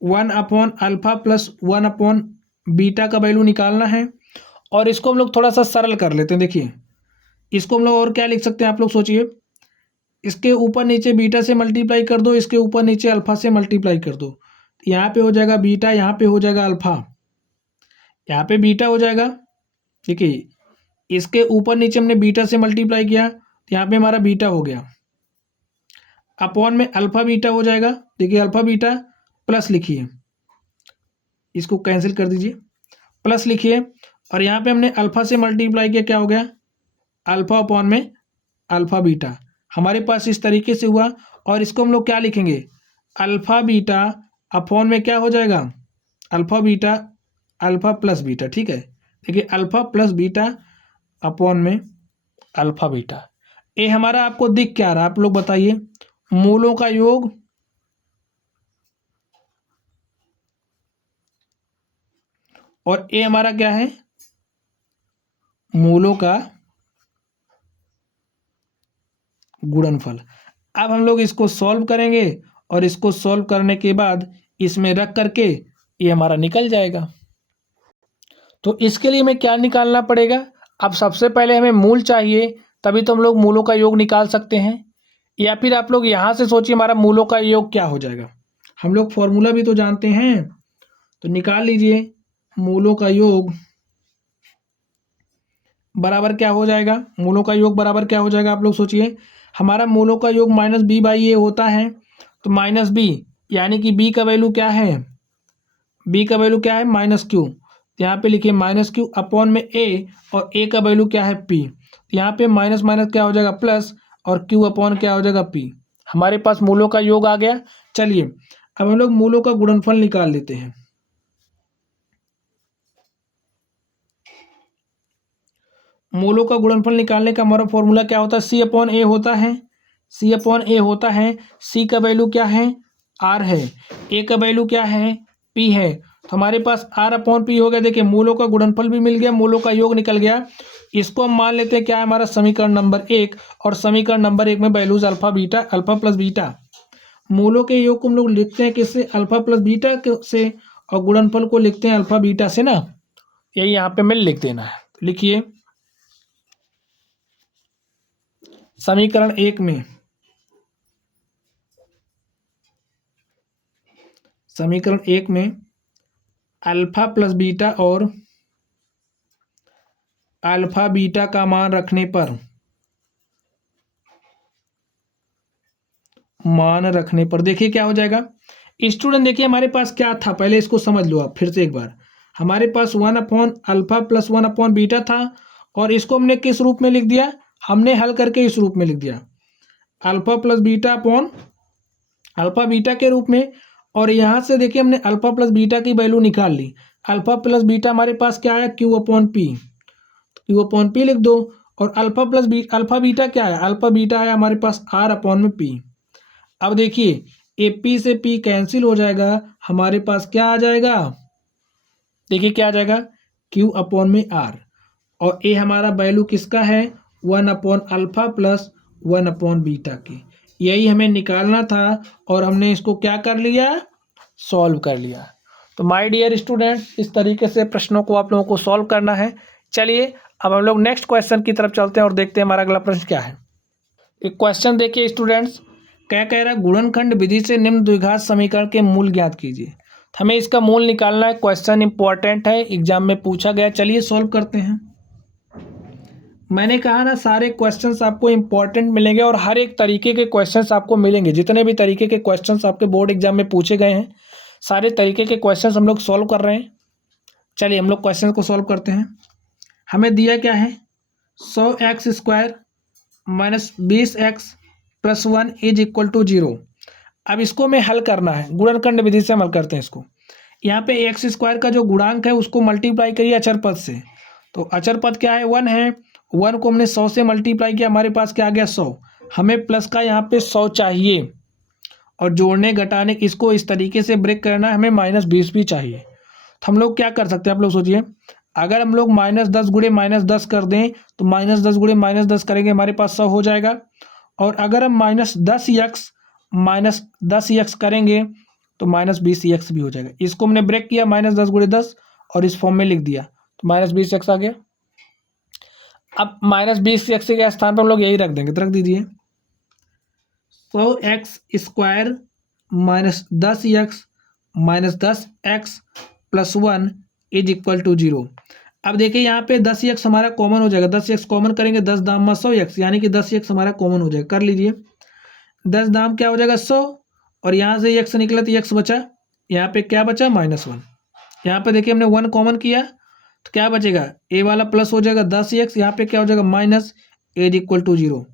1/अल्फा प्लस 1/बीटा का वैल्यू निकालना है। और इसको हम लोग थोड़ा सा सरल कर लेते हैं। देखिए इसको हम लोग और क्या लिख सकते हैं, आप लोग सोचिए। इसके ऊपर नीचे बीटा से मल्टीप्लाई कर दो, इसके ऊपर नीचे अल्फा से मल्टीप्लाई कर दो। यहाँ पे हो जाएगा बीटा, यहाँ पे हो जाएगा अल्फा, यहाँ पे बीटा हो जाएगा। देखिए इसके ऊपर नीचे हमने बीटा से मल्टीप्लाई किया, तो यहाँ पे हमारा बीटा हो गया, अपॉन में अल्फा बीटा हो जाएगा। देखिए अल्फा बीटा प्लस लिखिए, इसको कैंसिल कर दीजिए, प्लस लिखिए, और यहाँ पे हमने अल्फा से मल्टीप्लाई किया, क्या हो गया, अल्फा अपॉन में अल्फा बीटा। हमारे पास इस तरीके से हुआ, और इसको हम लोग क्या लिखेंगे, अल्फा बीटा अपॉन में क्या हो जाएगा, alpha beta alpha plus beta. ठीक है, देखिए अल्फा प्लस बीटा अपॉन में अल्फा बीटा। ये हमारा आपको दिख क्या रहा है, आप लोग बताइए, मूलों का योग और ए हमारा क्या है, मूलों का गुणनफल। अब हम लोग इसको सॉल्व करेंगे, और इसको सॉल्व करने के बाद इसमें रख करके ये हमारा निकल जाएगा। तो इसके लिए हमें क्या निकालना पड़ेगा, अब सबसे पहले हमें मूल चाहिए, तभी तो हम लोग मूलों का योग निकाल सकते हैं। या फिर आप लोग यहाँ से सोचिए हमारा मूलों का योग क्या हो जाएगा, हम लोग फॉर्मूला भी तो जानते हैं, तो निकाल लीजिए। मूलों का योग बराबर क्या हो जाएगा, मूलों का योग बराबर क्या हो जाएगा, आप लोग सोचिए। हमारा मूलों का योग माइनस बी बाई ए होता है, तो माइनस बी, यानी कि बी का वैल्यू क्या है, बी का वैल्यू क्या है, माइनस क्यू। यहाँ पे लिखिए माइनस क्यू अपॉन में ए, और ए का वैल्यू क्या है, पी। यहाँ पे माइनस माइनस क्या हो जाएगा, प्लस, और क्यू अपॉन क्या हो जाएगा, पी। हमारे पास मूलों का योग आ गया। चलिए अब हम लोग मूलों का गुणनफल निकाल लेते हैं। मूलों का गुणनफल निकालने का हमारा फॉर्मूला क्या होता है, सी अपॉन ए होता है, सी अपॉन ए होता है। सी का वैल्यू क्या है, आर है, ए का वैल्यू क्या है, पी है। तो हमारे पास आर अपॉन पी हो गया। देखिए मूलों का गुणनफल भी मिल गया, मूलों का योग निकल गया। इसको हम मान लेते हैं क्या है हमारा समीकरण नंबर 1, और समीकरण नंबर 1 में values alpha beta, alpha plus beta. मूलों के योग को हम लोग लिखते हैं किससे, अल्फा प्लस बीटा से, और गुणनफल को लिखते हैं अल्फा बीटा से ना, यही यहाँ पे मिल लिख देना है। लिखिए समीकरण 1 में, समीकरण 1 में अल्फा प्लस बीटा और अल्फा बीटा का मान रखने पर, देखिए क्या हो जाएगा स्टूडेंट। देखिए हमारे पास क्या था, पहले इसको समझ लो आप फिर से एक बार। हमारे पास 1 upon alpha plus 1 upon beta था, और इसको हमने किस रूप में लिख दिया, हमने हल करके इस रूप में लिख दिया, alpha plus beta upon alpha beta के रूप में। और यहाँ से देखिए हमने अल्फा प्लस बीटा की वैल्यू निकाल ली। अल्फा प्लस बीटा हमारे पास क्या आया, Q upon P, Q upon P लिख दो। और अल्फा प्लस अल्फा बीटा क्या है, अल्फा बीटा आया हमारे पास आर अपॉन में पी। अब देखिए ए पी से पी कैंसिल हो जाएगा, हमारे पास क्या आ जाएगा, देखिए क्या आ जाएगा, क्यू अपॉन में आर, और ए हमारा वैल्यू किसका है, 1 upon alpha plus 1 upon beta की। यही हमें निकालना था, और हमने इसको क्या कर लिया, सॉल्व कर लिया। तो माय डियर स्टूडेंट, इस तरीके से प्रश्नों को आप लोगों को सॉल्व करना है। चलिए अब हम लोग नेक्स्ट क्वेश्चन की तरफ चलते हैं और देखते हैं हमारा अगला प्रश्न क्या है। एक क्वेश्चन देखिए स्टूडेंट्स, क्या कह रहा है, गुणनखंड विधि से निम्न द्विघात समीकरण के मूल ज्ञात कीजिए। हमें इसका मूल निकालना है। क्वेश्चन इंपॉर्टेंट है, एग्जाम में पूछा गया। चलिए सॉल्व करते हैं। मैंने कहा ना सारे क्वेश्चंस आपको इंपॉर्टेंट मिलेंगे, और हर एक तरीके के क्वेश्चंस आपको मिलेंगे। जितने भी तरीके के क्वेश्चंस आपके बोर्ड एग्जाम में पूछे गए हैं, सारे तरीके के क्वेश्चंस हम लोग सॉल्व कर रहे हैं। चलिए हम लोग क्वेश्चन को सॉल्व करते हैं। हमें दिया क्या है, 100x² minus 20x plus 1 is equal to 0। अब इसको हमें हल करना है, गुणनखंड विधि से हम हल करते हैं इसको। यहाँ पे x² का जो गुणांक है उसको मल्टीप्लाई करिए अचर पद से। तो अचर पद क्या है, 1 है, 1 को हमने 100 से मल्टीप्लाई किया, हमारे पास क्या आ गया, 100। हमें प्लस का यहाँ पे 100 चाहिए, और जोड़ने घटाने इसको इस तरीके से ब्रेक करना है, हमें -20 भी चाहिए। तो हम लोग क्या कर सकते हैं, आप लोग सोचिए। अगर हम लोग -10 गुणे -10 कर दें, तो -10 गुणे -10 करेंगे, हमारे पास 100 हो जाएगा। और अगर हम -10x करेंगे तो -20x भी हो जाएगा। इसको हमने ब्रेक किया, -10 गुणे 10, और इस फॉर्म में लिख दिया, तो -20x आ गया। अब -20x के स्थान पर हम लोग यही रख देंगे, तो रख दीजिए 100x² minus 10x minus 10x plus 1 is equal to 0। अब देखिए यहाँ पे 10x हमारा कॉमन हो जाएगा, 10x कॉमन करेंगे, 10 दाम में 100x, यानी कि 10x हमारा कॉमन हो जाएगा। कर लीजिए, 10 दाम क्या हो जाएगा 100, और यहाँ से x निकला तो x बचा, यहाँ पे क्या बचा -1। यहाँ पे देखिए हमने 1 कॉमन किया तो क्या बचेगा, a वाला प्लस हो जाएगा 10x, यहाँ पे क्या हो जाएगा माइनस a इक्वल टू 0।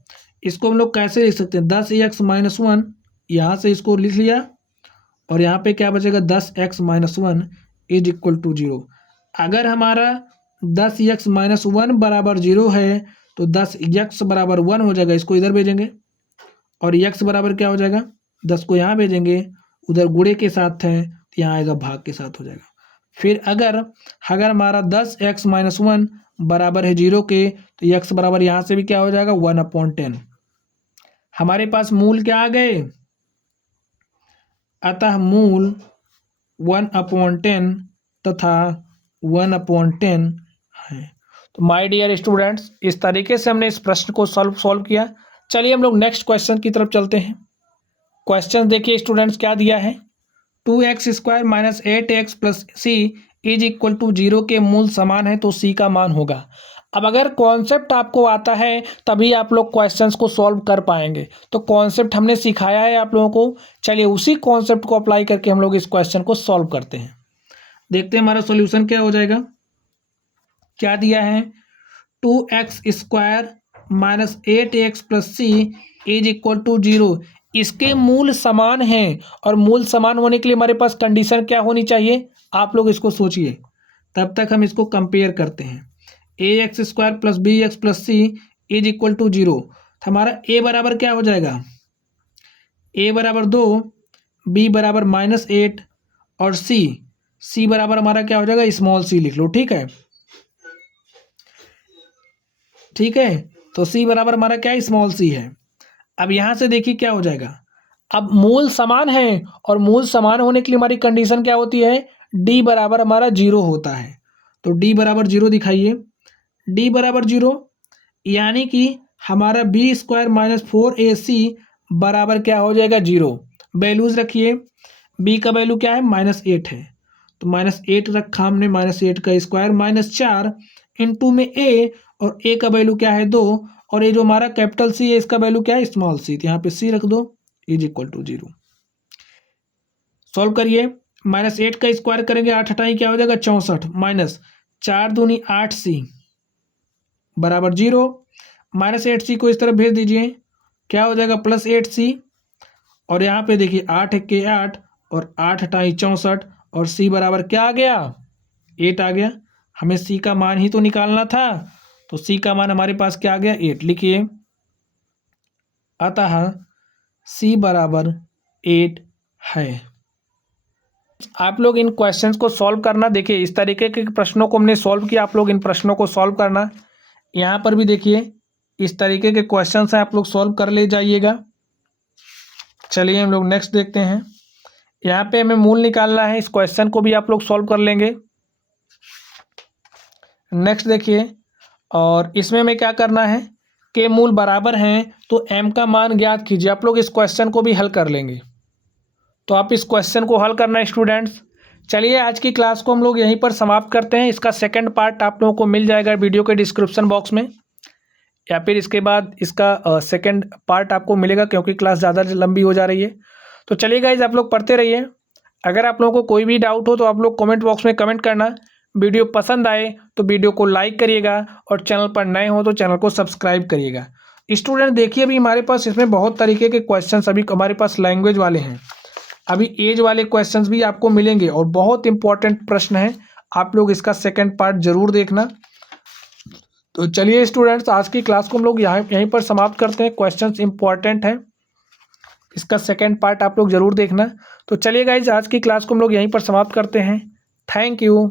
इसको हम लोग कैसे लिख सकते हैं, 10x - 1, यहाँ से इसको लिख लिया, और यहाँ पे क्या बचेगा 10x - 1 इज इक्वल टू 0। अगर हमारा 10x - 1 बराबर 0 है तो 10x बराबर 1 हो जाएगा, इसको इधर भेजेंगे, और x बराबर क्या हो जाएगा, 10 को यहाँ भेजेंगे, उधर गुणे के साथ है तो यहाँ आएगा भाग के साथ हो जाएगा। फिर अगर हमारा 10x - 1 बराबर है 0 के तो x बराबर यहाँ से भी क्या हो जाएगा 1/10। हमारे पास मूल क्या आ गए, अतः मूल 1/10 तथा 1/10 है। तो माय डियर स्टूडेंट्स, इस तरीके से हमने इस प्रश्न को सॉल्व किया। चलिए हम लोग नेक्स्ट क्वेश्चन की तरफ चलते हैं। क्वेश्चन देखिए स्टूडेंट्स क्या दिया है, 2x² - 8x + c is equal to 0 के मूल समान है तो c का मान होगा। अब अगर कॉन्सेप्ट आपको आता है तभी आप लोग क्वेश्चंस को सॉल्व कर पाएंगे। तो कॉन्सेप्ट हमने सिखाया है आप लोगों को, चलिए उसी कॉन्सेप्ट को अप्लाई करके हम लोग इस क्वेश्चन को सॉल्व करते हैं। देखते हैं हमारा सॉल्यूशन क्या हो जाएगा। क्या दिया है, 2x² - 8x + c is equal to 0। इसके मूल समान हैं, और मूल समान होने के लिए हमारे पास कंडीशन क्या होनी चाहिए, आप लोग इसको सोचिए, तब तक हम इसको कंपेयर करते हैं। ax² + bx + c is equal to 0, तो हमारा a बराबर क्या हो जाएगा, a बराबर 2, b बराबर -8 और c बराबर हमारा क्या हो जाएगा स्मॉल c लिख लो, ठीक है। ठीक है, तो c बराबर हमारा क्या स्मॉल c है। अब यहाँ से देखिए क्या हो जाएगा, अब मूल समान है, और मूल समान होने के लिए हमारी कंडीशन क्या होती है, d बराबर हमारा 0 होता है। तो d बराबर 0 दिखाइए, d बराबर 0, यानी कि हमारा b² - 4ac बराबर क्या हो जाएगा 0। वैल्यूज रखिए, b का वैल्यू क्या है -8 है, तो -8 रखा हमने, -8 का स्क्वायर -4 इंटू में a, और a का वैल्यू क्या है 2, और ये जो हमारा कैपिटल C है इसका वैल्यू क्या है स्मॉल c, तो यहाँ पे c रख दो इज इक्वल टू 0। सॉल्व करिए, -8 का स्क्वायर करेंगे 8 हटाई क्या हो जाएगा 64, -4 दूनी 8c बराबर 0, -8c को इस तरफ भेज दीजिए, क्या हो जाएगा +8c, और यहाँ पे देखिए 8 × 8 और 8 हटाई 64, और c बराबर क्या आ गया 8 आ गया। हमें c का मान ही तो निकालना था, तो c का मान हमारे पास क्या आ गया 8, लिखिए, अतः c बराबर 8 है। आप लोग इन क्वेश्चंस को सॉल्व करना, देखिए इस तरीके के प्रश्नों को हमने सॉल्व किया, आप लोग इन प्रश्नों को सॉल्व करना। यहाँ पर भी देखिए इस तरीके के क्वेश्चंस हैं, आप लोग सॉल्व कर ले जाइएगा। चलिए हम लोग नेक्स्ट देखते हैं। यहाँ पे हमें मूल निकालना है, इस क्वेश्चन को भी आप लोग सॉल्व कर लेंगे। नेक्स्ट देखिए, और इसमें हमें क्या करना है, के मूल बराबर हैं तो m का मान ज्ञात कीजिए। आप लोग इस क्वेश्चन को भी हल कर लेंगे, तो आप इस क्वेश्चन को हल करना स्टूडेंट्स। चलिए आज की क्लास को हम लोग यहीं पर समाप्त करते हैं। इसका सेकंड पार्ट आप लोगों को मिल जाएगा वीडियो के डिस्क्रिप्शन बॉक्स में, या फिर इसके बाद इसका सेकंड पार्ट आपको मिलेगा, क्योंकि क्लास ज़्यादा लंबी हो जा रही है। तो चलिए गाइज आप लोग पढ़ते रहिए। अगर आप लोगों को कोई भी डाउट हो तो आप लोग कमेंट बॉक्स में कमेंट करना। वीडियो पसंद आए तो वीडियो को लाइक करिएगा, और चैनल पर नए हो तो चैनल को सब्सक्राइब करिएगा। स्टूडेंट देखिए अभी हमारे पास इसमें बहुत तरीके के क्वेश्चन अभी हमारे पास लैंग्वेज वाले हैं, अभी एज वाले क्वेश्चंस भी आपको मिलेंगे, और बहुत इंपॉर्टेंट प्रश्न है। आप लोग इसका सेकंड पार्ट जरूर देखना। तो चलिए स्टूडेंट्स आज की क्लास को हम लोग यहीं पर समाप्त करते हैं। क्वेश्चंस इंपॉर्टेंट हैं, इसका सेकंड पार्ट आप लोग जरूर देखना। तो चलिए गाइज आज की क्लास को हम लोग यहीं पर समाप्त करते हैं। Thank you.